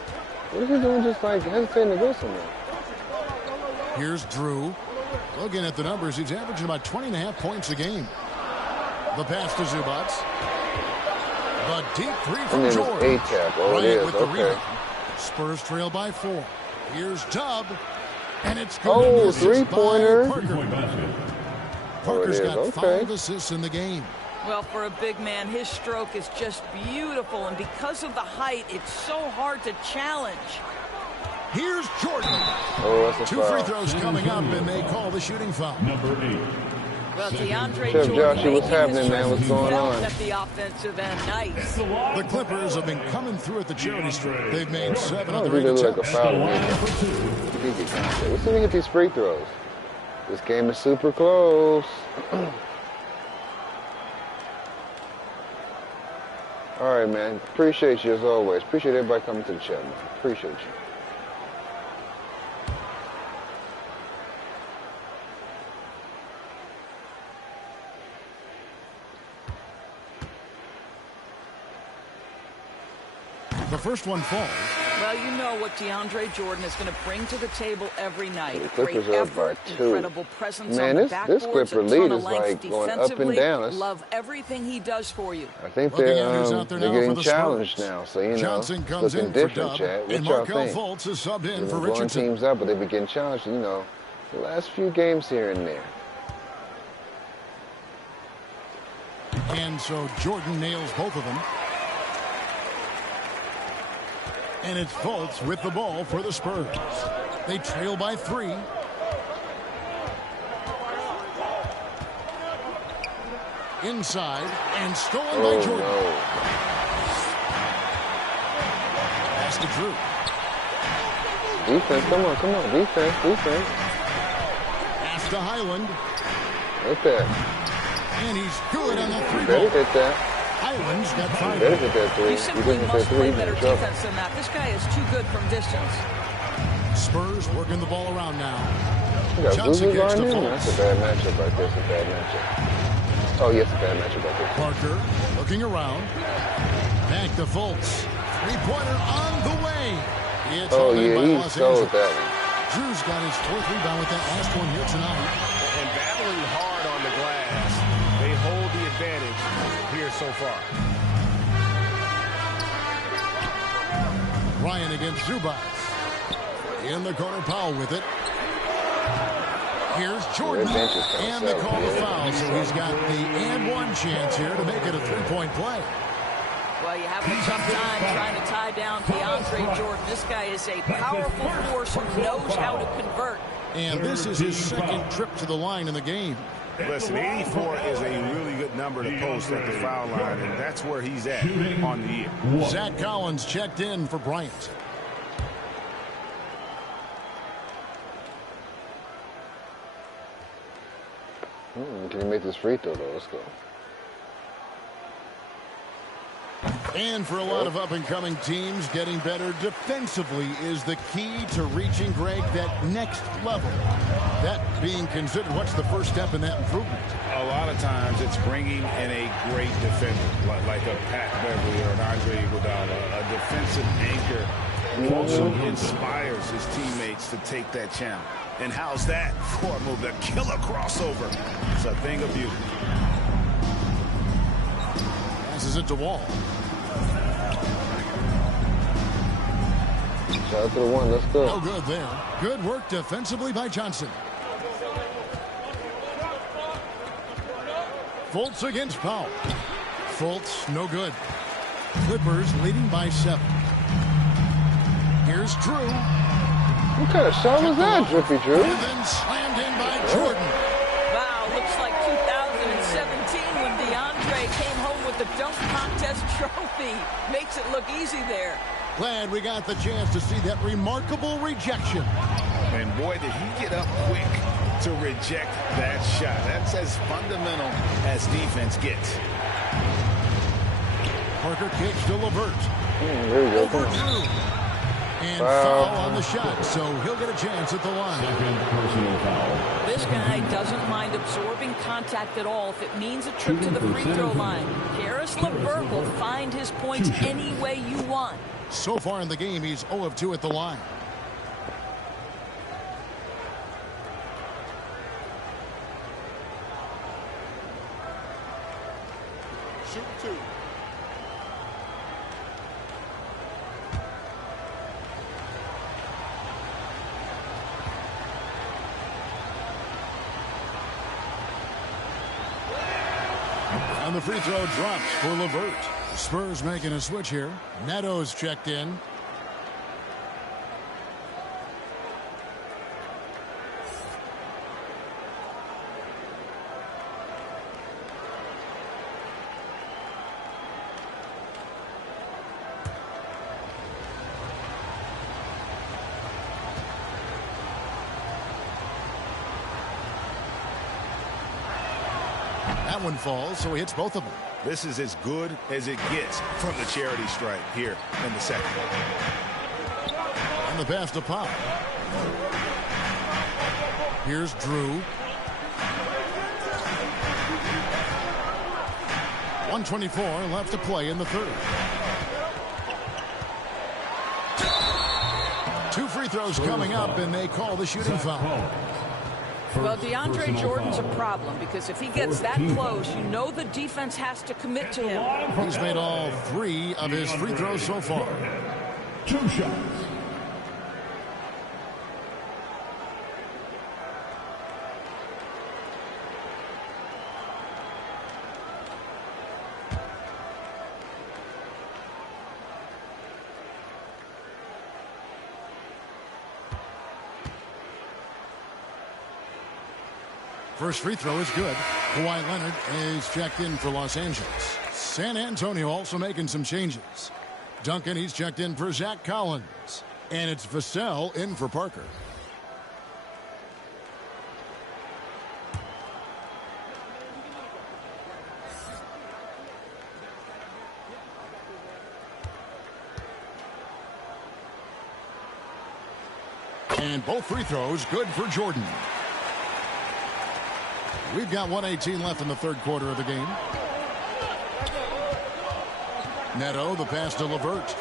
What is he doing just like hesitating to go somewhere? Here's Drew. Looking at the numbers, he's averaging about 20.5 points a game. The pass to Zubats. The deep 3 from And then George. it's A-tap. Oh, it Bryant is. with the Okay. rebound. Spurs trail by 4. Here's Dub. And it's good. Oh, three-pointer. Parker's it is. got Okay. 5 assists in the game. Well, for a big man, his stroke is just beautiful, and because of the height, it's so hard to challenge. Here's Jordan. Oh, that's a 2 foul. free throws coming up, and they call the shooting foul. Number 8. Well, DeAndre Chef Jordan Joshua, what's making happening, his man? What's presence going felt on? at the offensive end. Nice. The Clippers have been coming through at the charity stripe. They've made 7 I of don't their think 8 they look like a attempts. foul to me. Let's see me hit these free throws. This game is super close. All right, man. Appreciate you as always. Appreciate everybody coming to the chat, man. Appreciate you. The first one falls. Well, you know what DeAndre Jordan is going to bring to the table every night. The Clippers Great are up effort, by 2. incredible presence Man, on the this backboards, Clipper a lead ton of is length like going up and defensively. down. It's- Love everything he does for you. I think Looking they're at who's out there now getting for the challenged Spurs. now, so you know, Johnson it's comes looking in for different, Dub, Chad. What and y'all Markel think? Fultz is subbed in They've for been blowing Richardson. teams up, but they've been getting challenged, you know, the last few games here and there. And so Jordan nails both of them. And it's Fultz with the ball for the Spurs. They trail by 3. Inside and stolen by Jordan. No. Pass to Drew. Defense, come on, defense. to Highland. Right there. And he's good on the three Better ball. get that. Highland's got 5. Better get that three. You simply He doesn't must get play three, better he's in trouble. defense than that. This guy is too good from distance. Spurs working the ball around now. You got Johnson Zuzu kicks on to him? Fultz. That's a bad matchup right there. It's a bad matchup. Oh, yes, a bad matchup right there. Parker looking around. Back to Fultz. Three-pointer on the way. It's Oh, held in by yeah, he Los stole Angeles. that one. Drew's got his 4th rebound with that last one here tonight. And battling hard on the glass, they hold the advantage here so far. Ryan against Zubac. In the corner, Powell with it. Here's Jordan. And the call to foul, so he's got the and one chance here to make it a three-point play. Well, you have a tough time trying to tie down DeAndre Jordan. This guy is a powerful force who knows how to convert. And this is his second trip to the line in the game. Listen, 84 is a really good number to post at the foul line, and that's where he's at on the year. Zach Collins checked in for Bryant. Can you make this free throw, though? Let's go. And for a lot of up-and-coming teams, getting better defensively is the key to reaching, Greg, that next level. That being considered, what's the first step in that improvement? A lot of times it's bringing in a great defender, like a Pat Beverly or an Andre Iguodala, a defensive anchor who also inspires his teammates to take that challenge. And how's that for a move? The killer crossover. It's a thing of beauty. Passes it to Wall. Shout out to the one. Let's go. No good there. Good work defensively by Johnson. Fultz against Powell. Fultz, no good. Clippers leading by 7. Here's Drew. What kind of shot was that, Drippy Drew? And then slammed in by Jordan. Wow, looks like 2017 when DeAndre came home with the dunk contest trophy. Makes it look easy there. Glad we got the chance to see that remarkable rejection. And boy, did he get up quick to reject that shot. That's as fundamental as defense gets. Parker kicks to LeVert. There we go. Over Drew. And foul on the shot, so he'll get a chance at the line. Second personal foul. This guy doesn't mind absorbing contact at all if it means a trip to the free throw line. Karis LeVert will find his points any way you want. So far in the game, he's 0 of 2 at the line. Shoot 2. And the free throw drops for LeVert. Spurs making a switch here. Neto's checked in. That one falls, so he hits both of them. This is as good as it gets from the charity stripe here in the second. And the pass to Pop. Here's Drew. 124 left to play in the third. 2 free throws coming up, and they call the shooting foul. Well, DeAndre Jordan's a problem because if he gets that close, you know the defense has to commit to him. He's made all 3 of his free throws so far. 2 shots. First free throw is good. Kawhi Leonard is checked in for Los Angeles. San Antonio also making some changes. Duncan, he's checked in for Zach Collins. And it's Vassell in for Parker. And both free throws good for Jordan. We've got 1:18 left in the third quarter of the game. Neto, the pass to LeVert.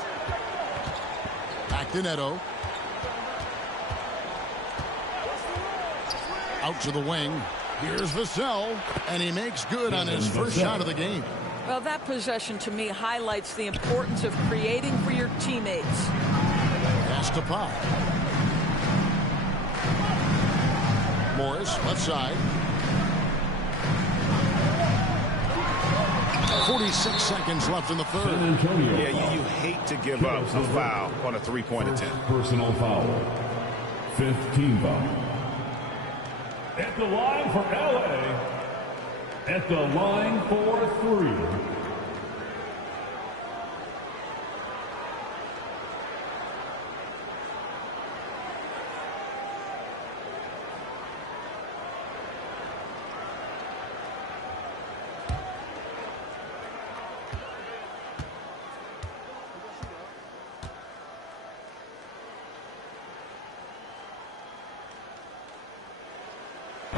Back to Neto. Out to the wing. Here's Vassell, and he makes good on his first shot of the game. Well, that possession to me highlights the importance of creating for your teammates. Pass to Pop. Morris, left side. 46 seconds left in the third. Yeah, you hate to give up a foul on a three-point attempt. Personal foul. 5th team foul. At the line for LA. At the line for 3.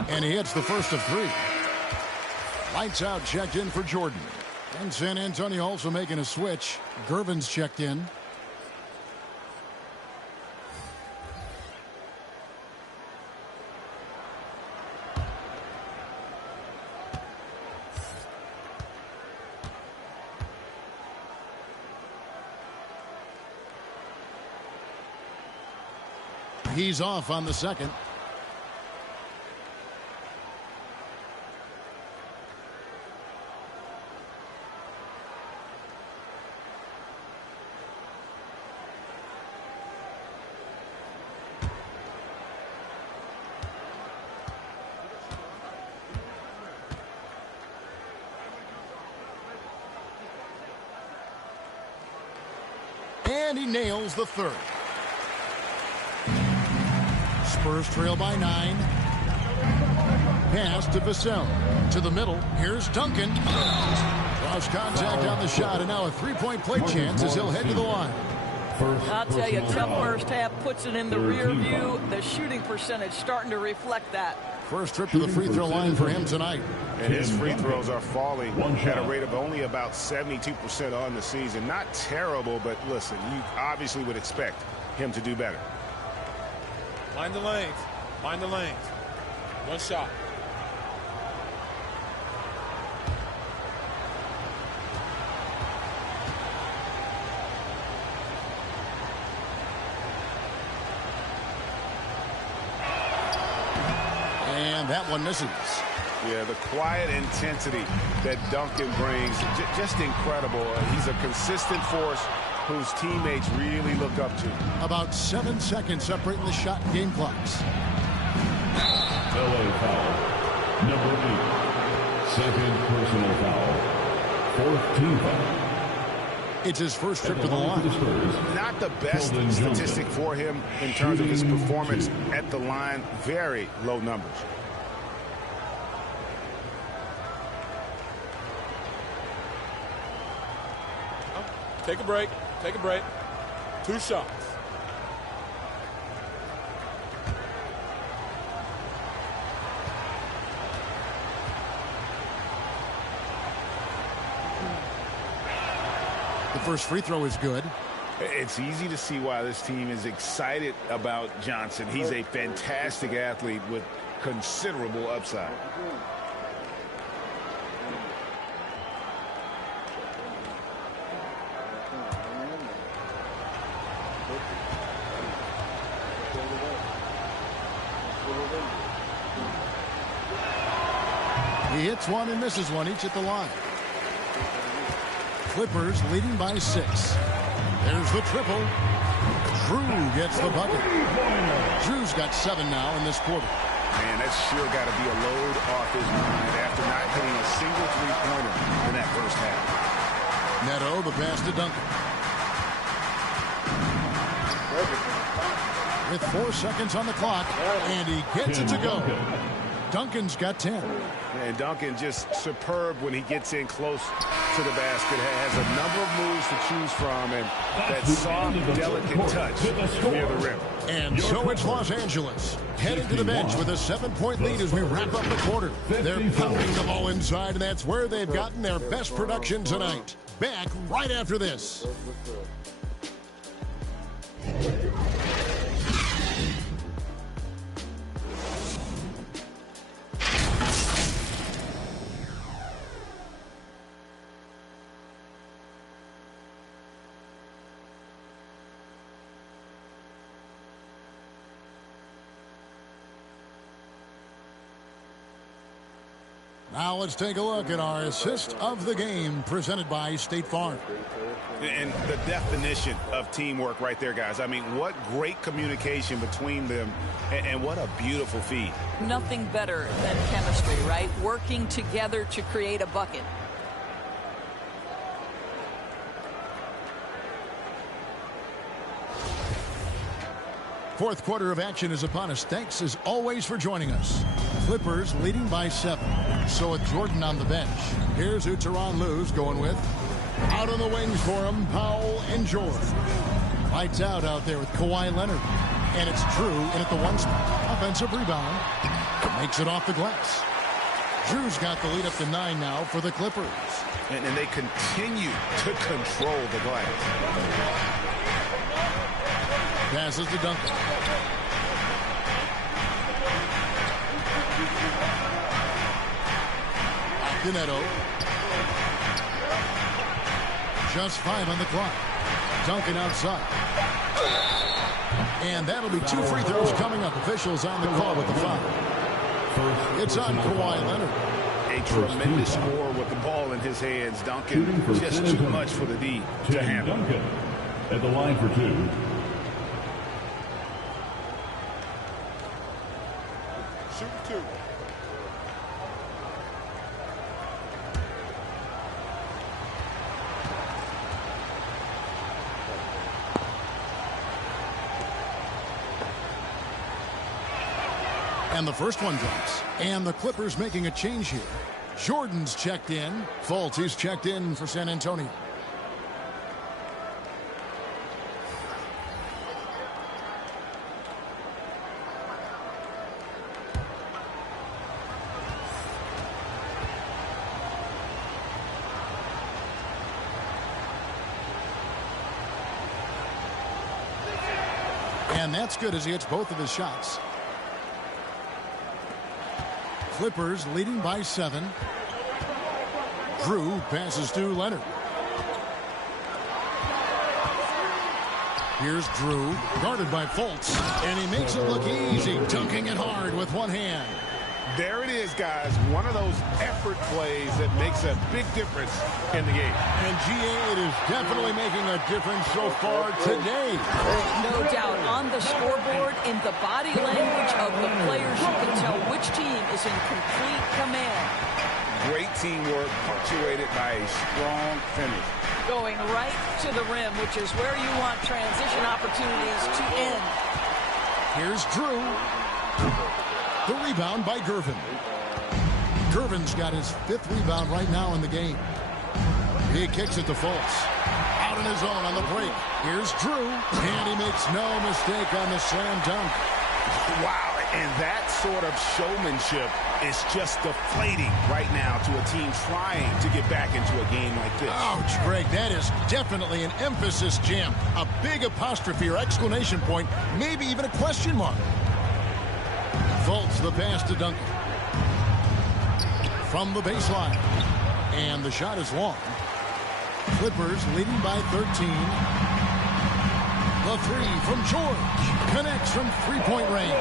And he hits the first of 3. Lights out, checked in for Jordan. And San Antonio also making a switch. Gervin's checked in. He's off on the second. And he nails the third. Spurs trail by 9. Pass to Vassell. To the middle. Here's Duncan. Lost contact on the shot, and now a three-point play chance as he'll head to the line. I'll tell you, tough first half, puts it in the rear view. The shooting percentage starting to reflect that. First trip to the free throw line for him tonight. And his free throws are falling at a rate of only about 72% on the season. Not terrible, but listen, you obviously would expect him to do better. Mind the lanes. Mind the lanes. One shot. And that one misses. Yeah, the quiet intensity that Duncan brings, just incredible. He's a consistent force whose teammates really look up to. About 7 seconds separating the shot and game clocks. LA foul. Number 8. Second personal foul. 4th team foul. It's his first trip to the line. Not the best statistic for him in terms of his performance at the line. Very low numbers. Take a break. Take a break. 2 shots. The first free throw is good. It's easy to see why this team is excited about Johnson. He's a fantastic athlete with considerable upside. He hits one and misses one, each at the line. Clippers leading by 6. There's the triple. Drew gets the bucket. Drew's got 7 now in this quarter. Man, that's sure got to be a load off his mind after not hitting a single three-pointer in that first half. Neto, the pass to Duncan. With 4 seconds on the clock, and he gets it to go. Duncan's got 10. And Duncan just superb when he gets in close to the basket, has a number of moves to choose from, and that soft, delicate touch near the rim. And so it's Los Angeles heading to the bench with a 7-point lead as we wrap up the quarter. They're pounding the ball inside, and that's where they've gotten their best production tonight. Back right after this. Now let's take a look at our assist of the game presented by State Farm. And the definition of teamwork right there, guys. I mean, what great communication between them, and what a beautiful feed. Nothing better than chemistry, right? Working together to create a bucket. Fourth quarter of action is upon us. Thanks as always for joining us. Clippers leading by 7. So with Jordan on the bench. Here's who Tyronn Lue's going with. Out on the wings for him, Powell and George. Lights out there with Kawhi Leonard. And it's Drew in at the 1 spot. Offensive rebound. Makes it off the glass. Drew's got the lead up to 9 now for the Clippers. And they continue to control the glass. Passes to Duncan. Neto. Just 5 on the clock. Duncan outside. And that'll be 2 free throws coming up. Officials on the call with the foul. It's on Kawhi Leonard. A tremendous score with the ball in his hands. Duncan just too much for the D to handle. Duncan at the line for 2. Shoot 2. And the first one drops. And the Clippers making a change here. Jordan's checked in. Fultz, he's checked in for San Antonio. And that's good as he hits both of his shots. Clippers leading by 7. Drew passes to Leonard. Here's Drew, guarded by Fultz, and he makes it look easy, dunking it hard with one hand. There it is, guys. One of those effort plays that makes a big difference in the game. And GA, it is definitely making a difference so far today. No doubt. On the scoreboard, in the body language of the players, you can tell which team is in complete command. Great teamwork punctuated by a strong finish. Going right to the rim, which is where you want transition opportunities to end. Here's Drew. The rebound by Gervin. Gervin's got his 5th rebound right now in the game. He kicks it to Fultz. Out on his own on the break. Here's Drew. And he makes no mistake on the slam dunk. Wow, and that sort of showmanship is just deflating right now to a team trying to get back into a game like this. Ouch, Greg, that is definitely an emphasis jam. A big apostrophe or exclamation point, maybe even a question mark. Fultz the pass to Duncan. From the baseline. And the shot is long. Clippers leading by 13. The 3 from George. Connects from 3-point range.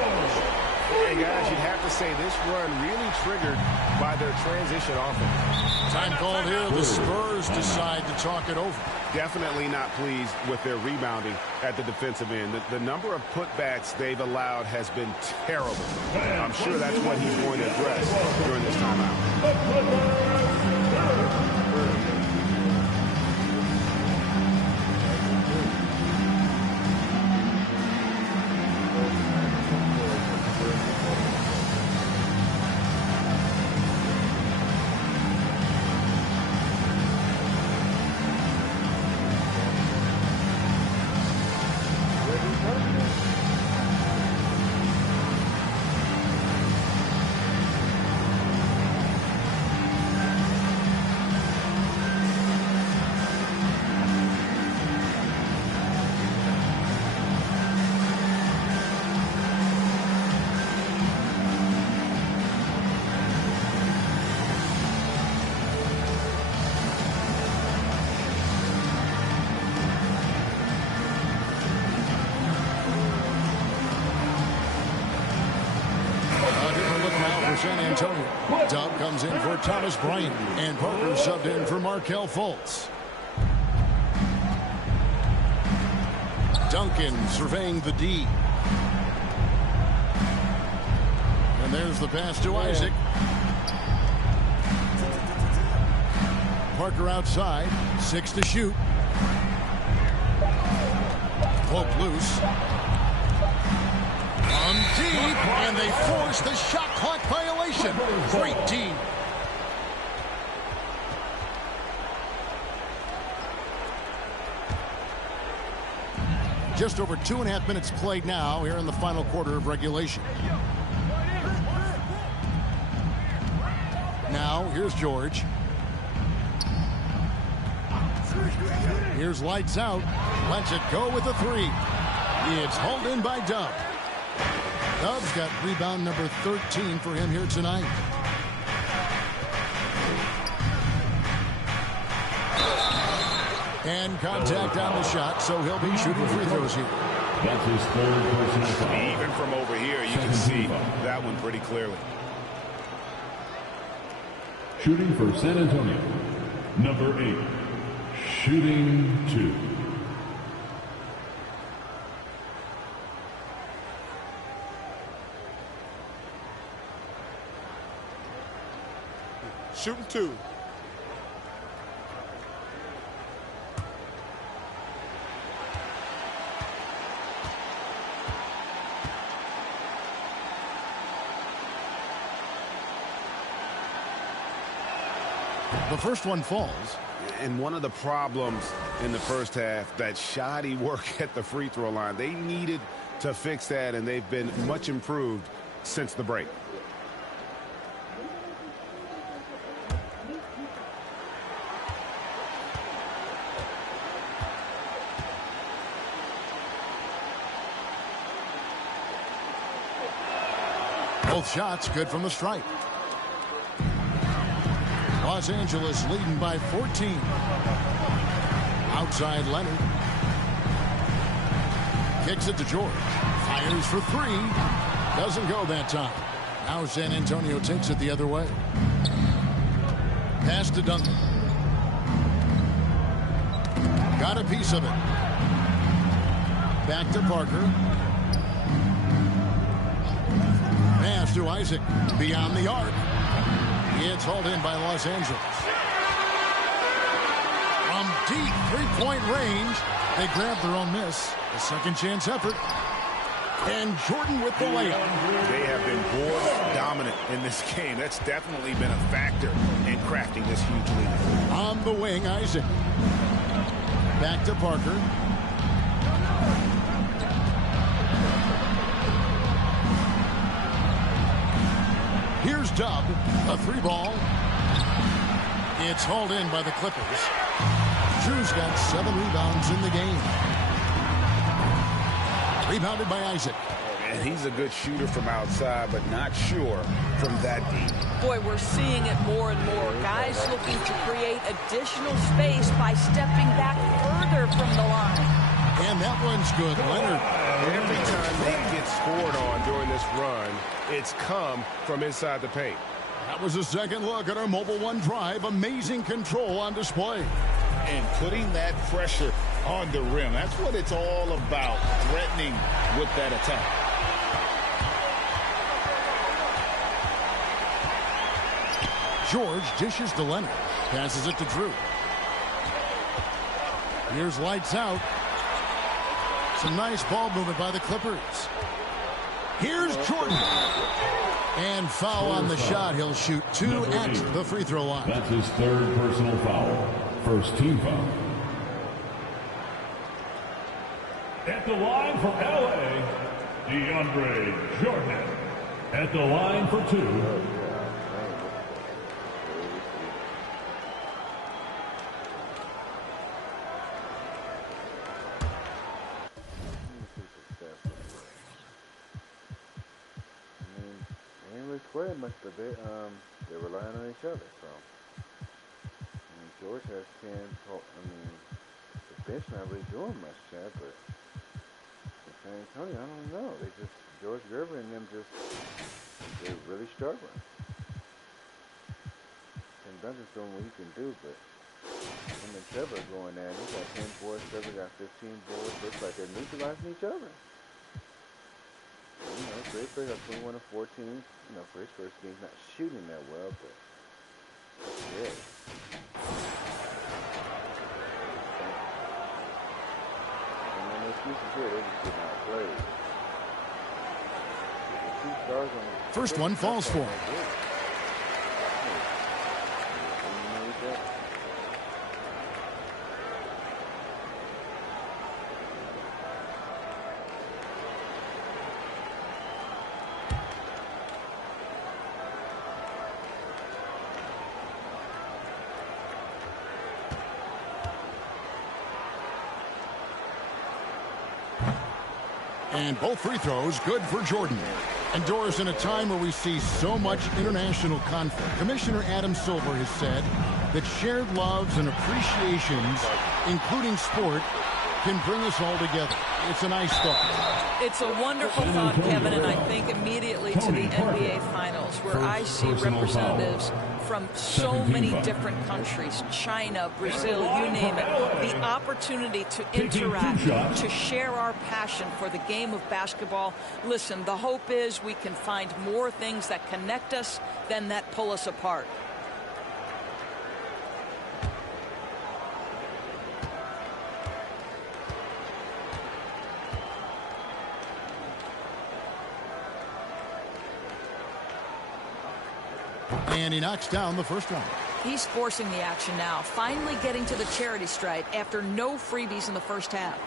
Hey, guys, you'd have to say this run really triggered by their transition offense. Time called here. The Spurs decide to talk it over. Definitely not pleased with their rebounding at the defensive end. The number of putbacks they've allowed has been terrible. I'm sure that's what he's going to address during this timeout. San Antonio. Dub comes in for Thomas Bryant, and Parker subbed in for Markelle Fultz. Duncan surveying the D. And there's the pass to Isaac. Parker outside, 6 to shoot. Poke loose. From deep, and they force the shot clock violation. Great D. Just over 2.5 minutes played now here in the final quarter of regulation. Now, here's George. Here's lights out. Lets it go with a 3. It's hauled in by Dub. Dub's got rebound number 13 for him here tonight. And contact on the shot, so he'll be shooting free throws here. That's his third personal foul. Even from over here, you can see that one pretty clearly. Shooting for San Antonio, number 8, shooting 2. Shooting 2. The first one falls. And one of the problems in the first half, that shoddy work at the free throw line. They needed to fix that, and they've been much improved since the break. Both shots good from the stripe. Los Angeles leading by 14. Outside Leonard. Kicks it to George. Fires for 3. Doesn't go that time. Now San Antonio takes it the other way. Pass to Duncan. Got a piece of it. Back to Parker. Pass to Isaac. Beyond the arc. It's hauled in by Los Angeles. From deep three-point range, they grab their own miss. A second chance effort. And Jordan with the layup. They have been board dominant in this game. That's definitely been a factor in crafting this huge lead. On the wing, Isaac. Back to Parker. Here's Dub, a 3-ball. It's hauled in by the Clippers. Drew's got 7 rebounds in the game. Rebounded by Isaac. And he's a good shooter from outside, but not sure from that deep. Boy, we're seeing it more and more. Guys looking to create additional space by stepping back further from the line. And that one's good. Leonard. Every time they get scored on during this run, it's come from inside the paint. That was a second look at our Mobile One drive. Amazing control on display. And putting that pressure on the rim. That's what it's all about, threatening with that attack. George dishes to Leonard. Passes it to Drew. Here's lights out. Some nice ball movement by the Clippers. Here's Jordan. And foul on the shot. He'll shoot 2 at the free throw line. That's his third personal foul. First team foul. At the line for LA, DeAndre Jordan. At the line for 2. Squared much, but they're relying on each other. So, I mean, George has 10. The bench not really doing much, Chad. But San Antonio, I don't know. They just George Gervin and them just They're really struggling. And Duncan's doing what he can do, but him and Trevor are going at it. He got 10 boards, Trevor got 15 boards. Looks like they're neutralizing each other. You know, Graceburg got 21 and 14. You know, for his first game, he's not shooting that well, but that's good. And then the excuses here, they just getting outplayed. First one falls for him. And both free throws good for Jordan. And Doris, in a time where we see so much international conflict, Commissioner Adam Silver has said that shared loves and appreciations, including sport, can bring us all together. It's a nice thought. It's a wonderful thought, Kevin, and I think immediately to the NBA Finals, where I see representatives from so many different countries, China, Brazil, you name it, the opportunity to interact, to share our passion for the game of basketball. Listen, the hope is we can find more things that connect us than that pull us apart. And he knocks down the first one. He's forcing the action now, finally getting to the charity stripe after no freebies in the first half.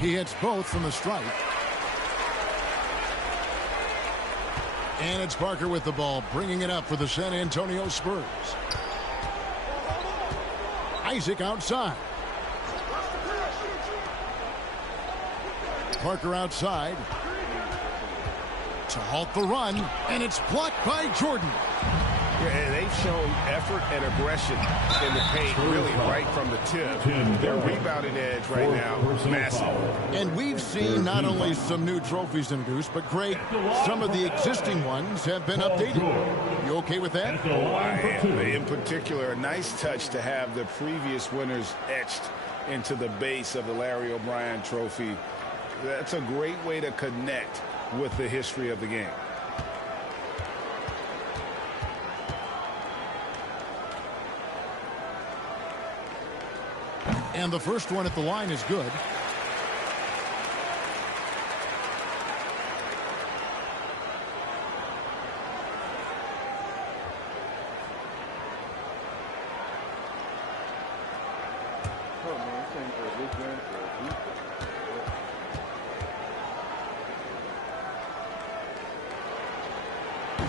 He hits both from the stripe. And it's Parker with the ball, bringing it up for the San Antonio Spurs. Isaac outside. Parker outside to halt the run, and it's blocked by Jordan. Yeah, they've shown effort and aggression in the paint, really right from the tip. Their rebounding edge right now is massive. And we've seen not only some new trophies introduced, but Greg, some of the existing ones have been updated. You okay with that? Oh, I am. In particular, a nice touch to have the previous winners etched into the base of the Larry O'Brien trophy. That's a great way to connect with the history of the game. And the first one at the line is good.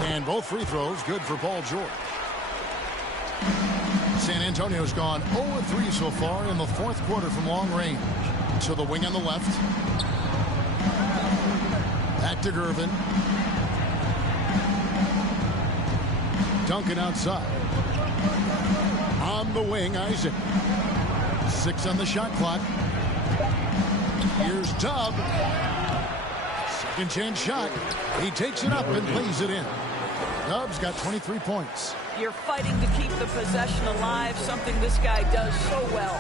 And both free throws good for Paul George. San Antonio's gone 0-3 so far in the fourth quarter from long range. To the wing on the left. Back to Gervin. Duncan outside. On the wing, Isaac. 6 on the shot clock. Here's Tubb. Second chance shot. He takes it up and plays it in. Tubbs got 23 points. You're fighting to keep the possession alive, something this guy does so well.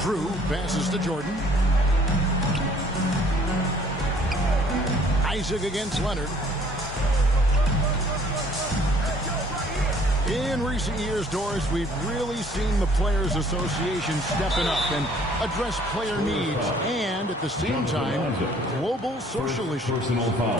Drew passes to Jordan. Isaac against Leonard. In recent years, Doris, we've really seen the Players Association stepping up and address player needs and, at the same time, global social issues.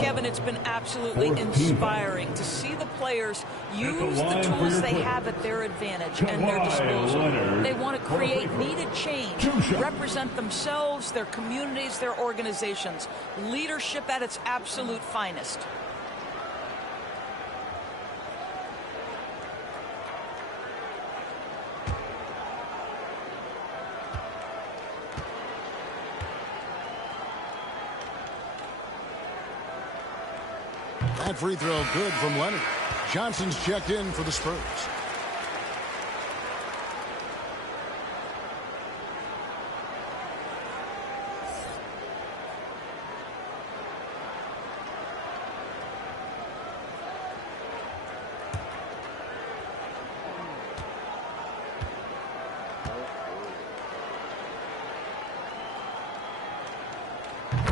Kevin, it's been absolutely inspiring to see the players use the tools they have at their advantage and their disposal. They want to create needed change, represent themselves, their communities, their organizations. Leadership at its absolute finest. That free throw good from Leonard. Johnson's checked in for the Spurs.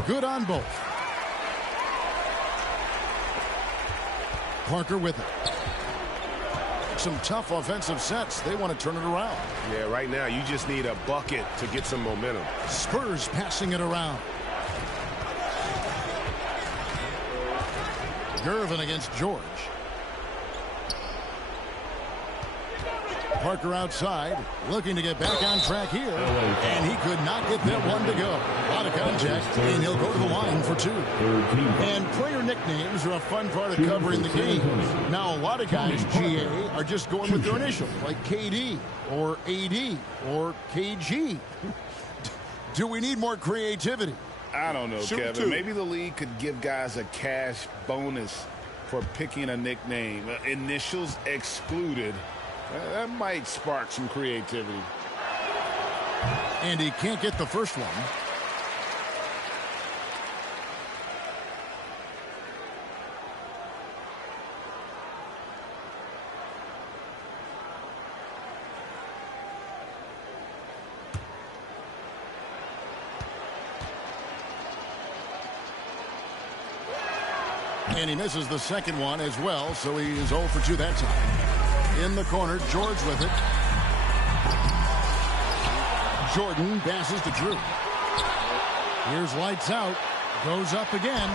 Good on both. Parker with it. Some tough offensive sets. They want to turn it around. Yeah, right now you just need a bucket to get some momentum. Spurs passing it around. Gervin against George. Parker outside, looking to get back on track here, and he could not get that one to go. A lot of contact, and he'll go to the line for two. And player nicknames are a fun part of covering the game. Now, a lot of guys, GA, are just going with their initials, like KD, or AD, or KG. Do we need more creativity? I don't know, Kevin. Maybe the league could give guys a cash bonus for picking a nickname. Initials excluded. That might spark some creativity. And he can't get the first one. And he misses the second one as well, so he is 0 for 2 that time. In the corner, George with it. Jordan passes to Drew. Here's lights out. Goes up again.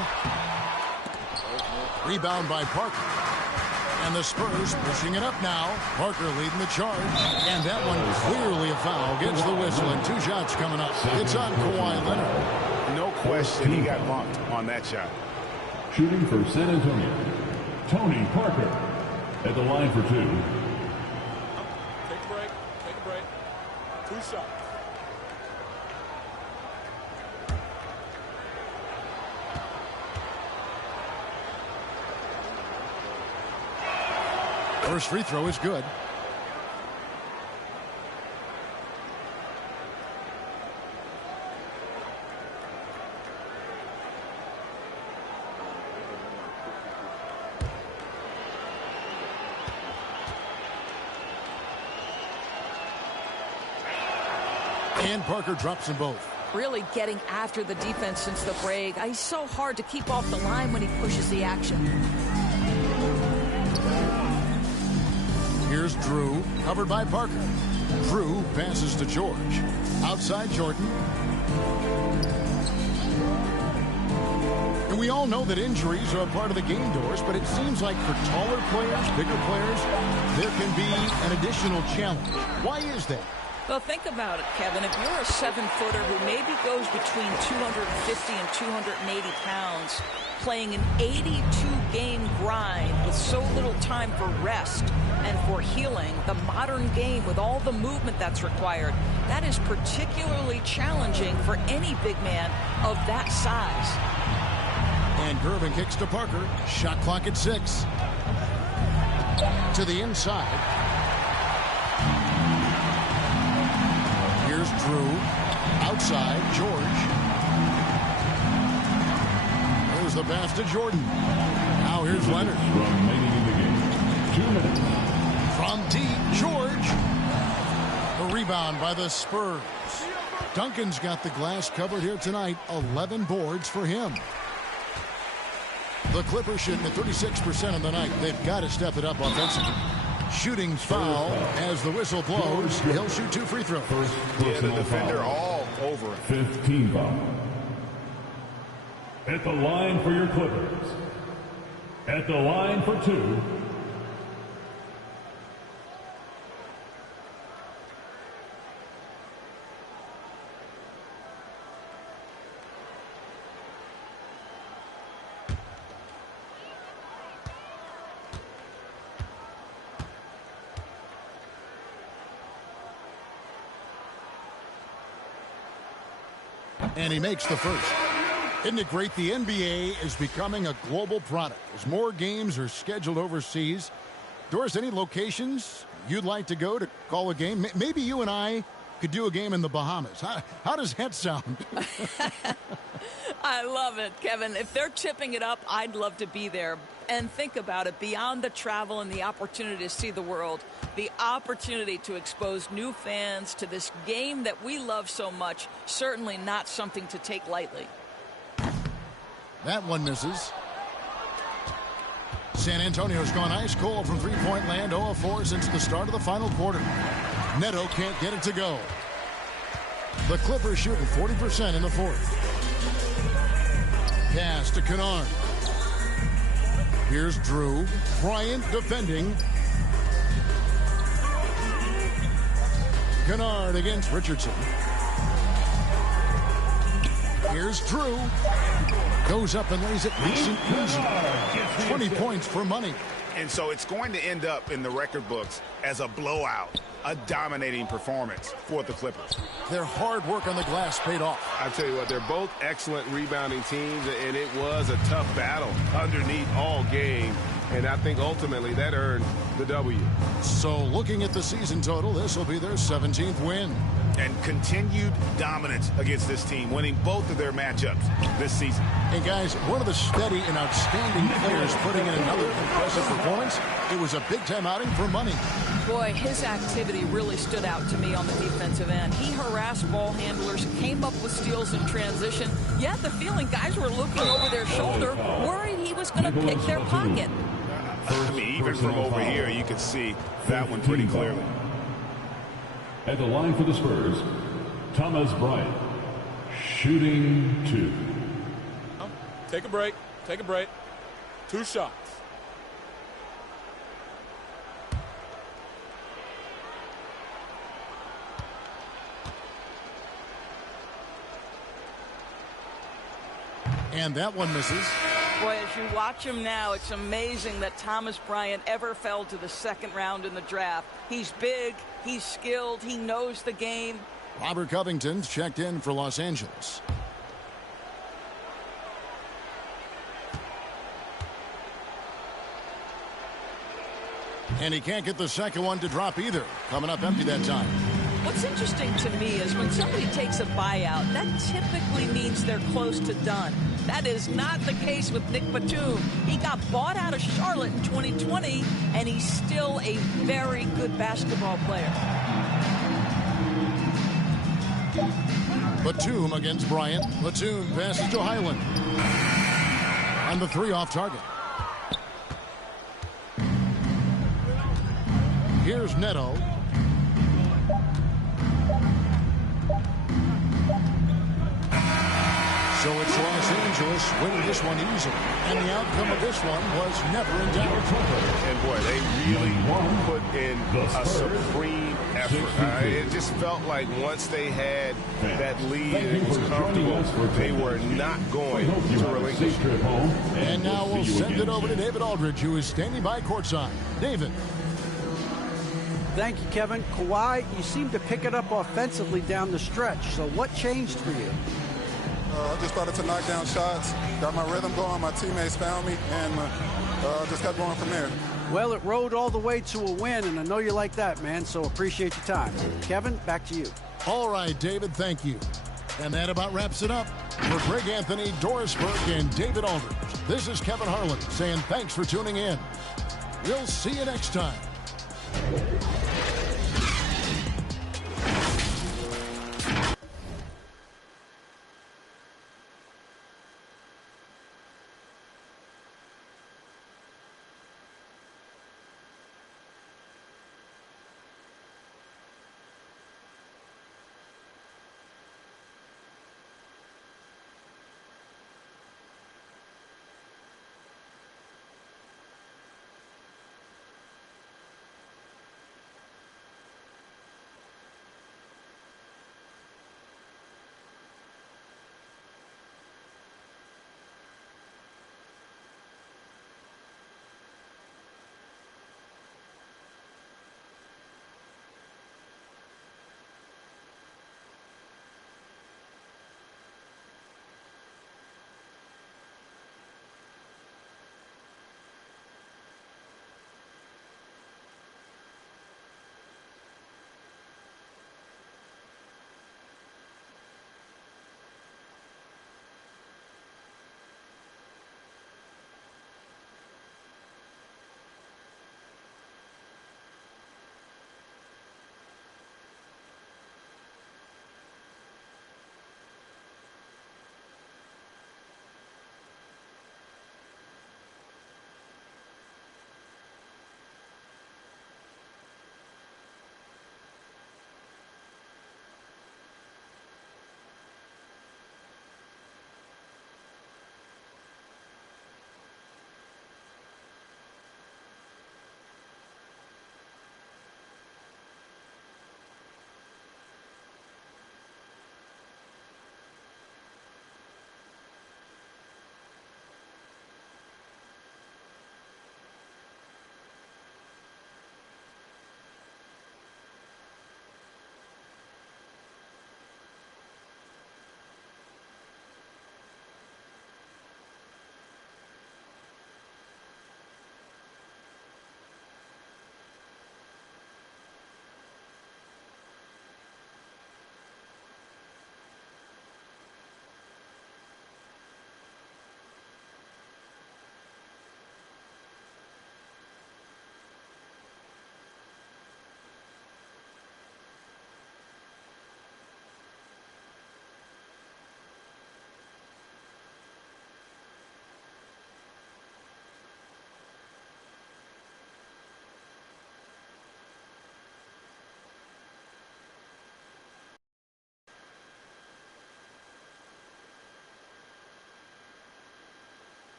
Rebound by Parker. And the Spurs pushing it up now. Parker leading the charge. And that one clearly a foul. Gets the whistle and 2 shots coming up. It's on Kawhi Leonard. No question he got bumped on that shot. Shooting for San Antonio, Tony Parker. At the line for 2. Take a break. Take a break. 2 shots. First free throw is good. And Parker drops them both. Really getting after the defense since the break. He's so hard to keep off the line when he pushes the action. Here's Drew, covered by Parker. Drew passes to George. Outside Jordan. And we all know that injuries are a part of the game, Doris, but it seems like for taller players, bigger players, there can be an additional challenge. Why is that? Well, think about it, Kevin. If you're a 7-footer who maybe goes between 250 and 280 pounds, playing an 82-game grind with so little time for rest and for healing, the modern game with all the movement that's required, that is particularly challenging for any big man of that size. And Gervin kicks to Parker. Shot clock at 6. To the inside. Here's Drew. Outside, George. There's the pass to Jordan. Now here's Leonard. Remaining in the game. 2 minutes. From deep, George. A rebound by the Spurs. Duncan's got the glass covered here tonight. 11 boards for him. The Clippers shooting at 36% of the night. They've got to step it up offensively. Shooting foul as the whistle blows. He'll shoot 2 free throws. Yeah, the defender all over it. 15 foul. At the line for your Clippers. At the line for 2. And he makes the first. Isn't it great? The NBA is becoming a global product as more games are scheduled overseas. Doris, any locations you'd like to go to call a game? Maybe you and I could do a game in the Bahamas. How does that sound? I love it, Kevin. If they're chipping it up, I'd love to be there. And think about it, beyond the travel and the opportunity to see the world, the opportunity to expose new fans to this game that we love so much, certainly not something to take lightly. That one misses. San Antonio's gone ice cold from three-point land, 0 of 4 since the start of the final quarter. Neto can't get it to go. The Clippers shooting 40% in the fourth. Pass to Kennard. Here's Drew. Bryant defending. Kennard against Richardson. Here's Drew. Goes up and lays it nice and easy. 20 points for money. And so it's going to end up in the record books as a blowout, a dominating performance for the Clippers. Their hard work on the glass paid off. I tell you what, they're both excellent rebounding teams, and it was a tough battle underneath all game. And I think ultimately that earned the W. So looking at the season total, this will be their 17th win. And continued dominance against this team, winning both of their matchups this season. And guys, one of the steady and outstanding players putting in another impressive performance. It was a big-time outing for money. Boy, his activity really stood out to me on the defensive end. He harassed ball handlers, came up with steals in transition. You had the feeling guys were looking over their shoulder, worried he was going to pick their pocket. I mean, even from over here, you could see that one pretty clearly. At the line for the Spurs, Thomas Bryant, shooting 2. Take a break. Take a break. 2 shots. And that one misses. Boy, as you watch him now, it's amazing that Thomas Bryant ever fell to the second round in the draft. He's big, he's skilled, he knows the game. Robert Covington's checked in for Los Angeles. And he can't get the second one to drop either. Coming up empty that time. What's interesting to me is when somebody takes a buyout, that typically means they're close to done. That is not the case with Nick Batum. He got bought out of Charlotte in 2020, and he's still a very good basketball player. Batum against Bryant. Batum passes to Highland. And the 3 off target. Here's Neto. So it's Los Angeles winning this one easily. And the outcome of this one was never in doubt. And boy, they really put in a supreme effort. It just felt like once they had that lead and it was comfortable, they were not going to relinquish. And now we'll send it over to David Aldridge, who is standing by courtside. David. Thank you, Kevin. Kawhi, you seem to pick it up offensively down the stretch. So what changed for you? I just started to knock down shots, got my rhythm going, my teammates found me, and just kept going from there. Well, it rode all the way to a win, and I know you like that, man, so appreciate your time. Kevin, back to you. All right, David, thank you. And that about wraps it up. For Greg Anthony, Doris Burke, and David Aldridge, this is Kevin Harlan saying thanks for tuning in. We'll see you next time.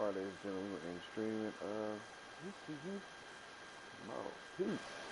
All right, ladies and gentlemen, we're in streaming. Peace.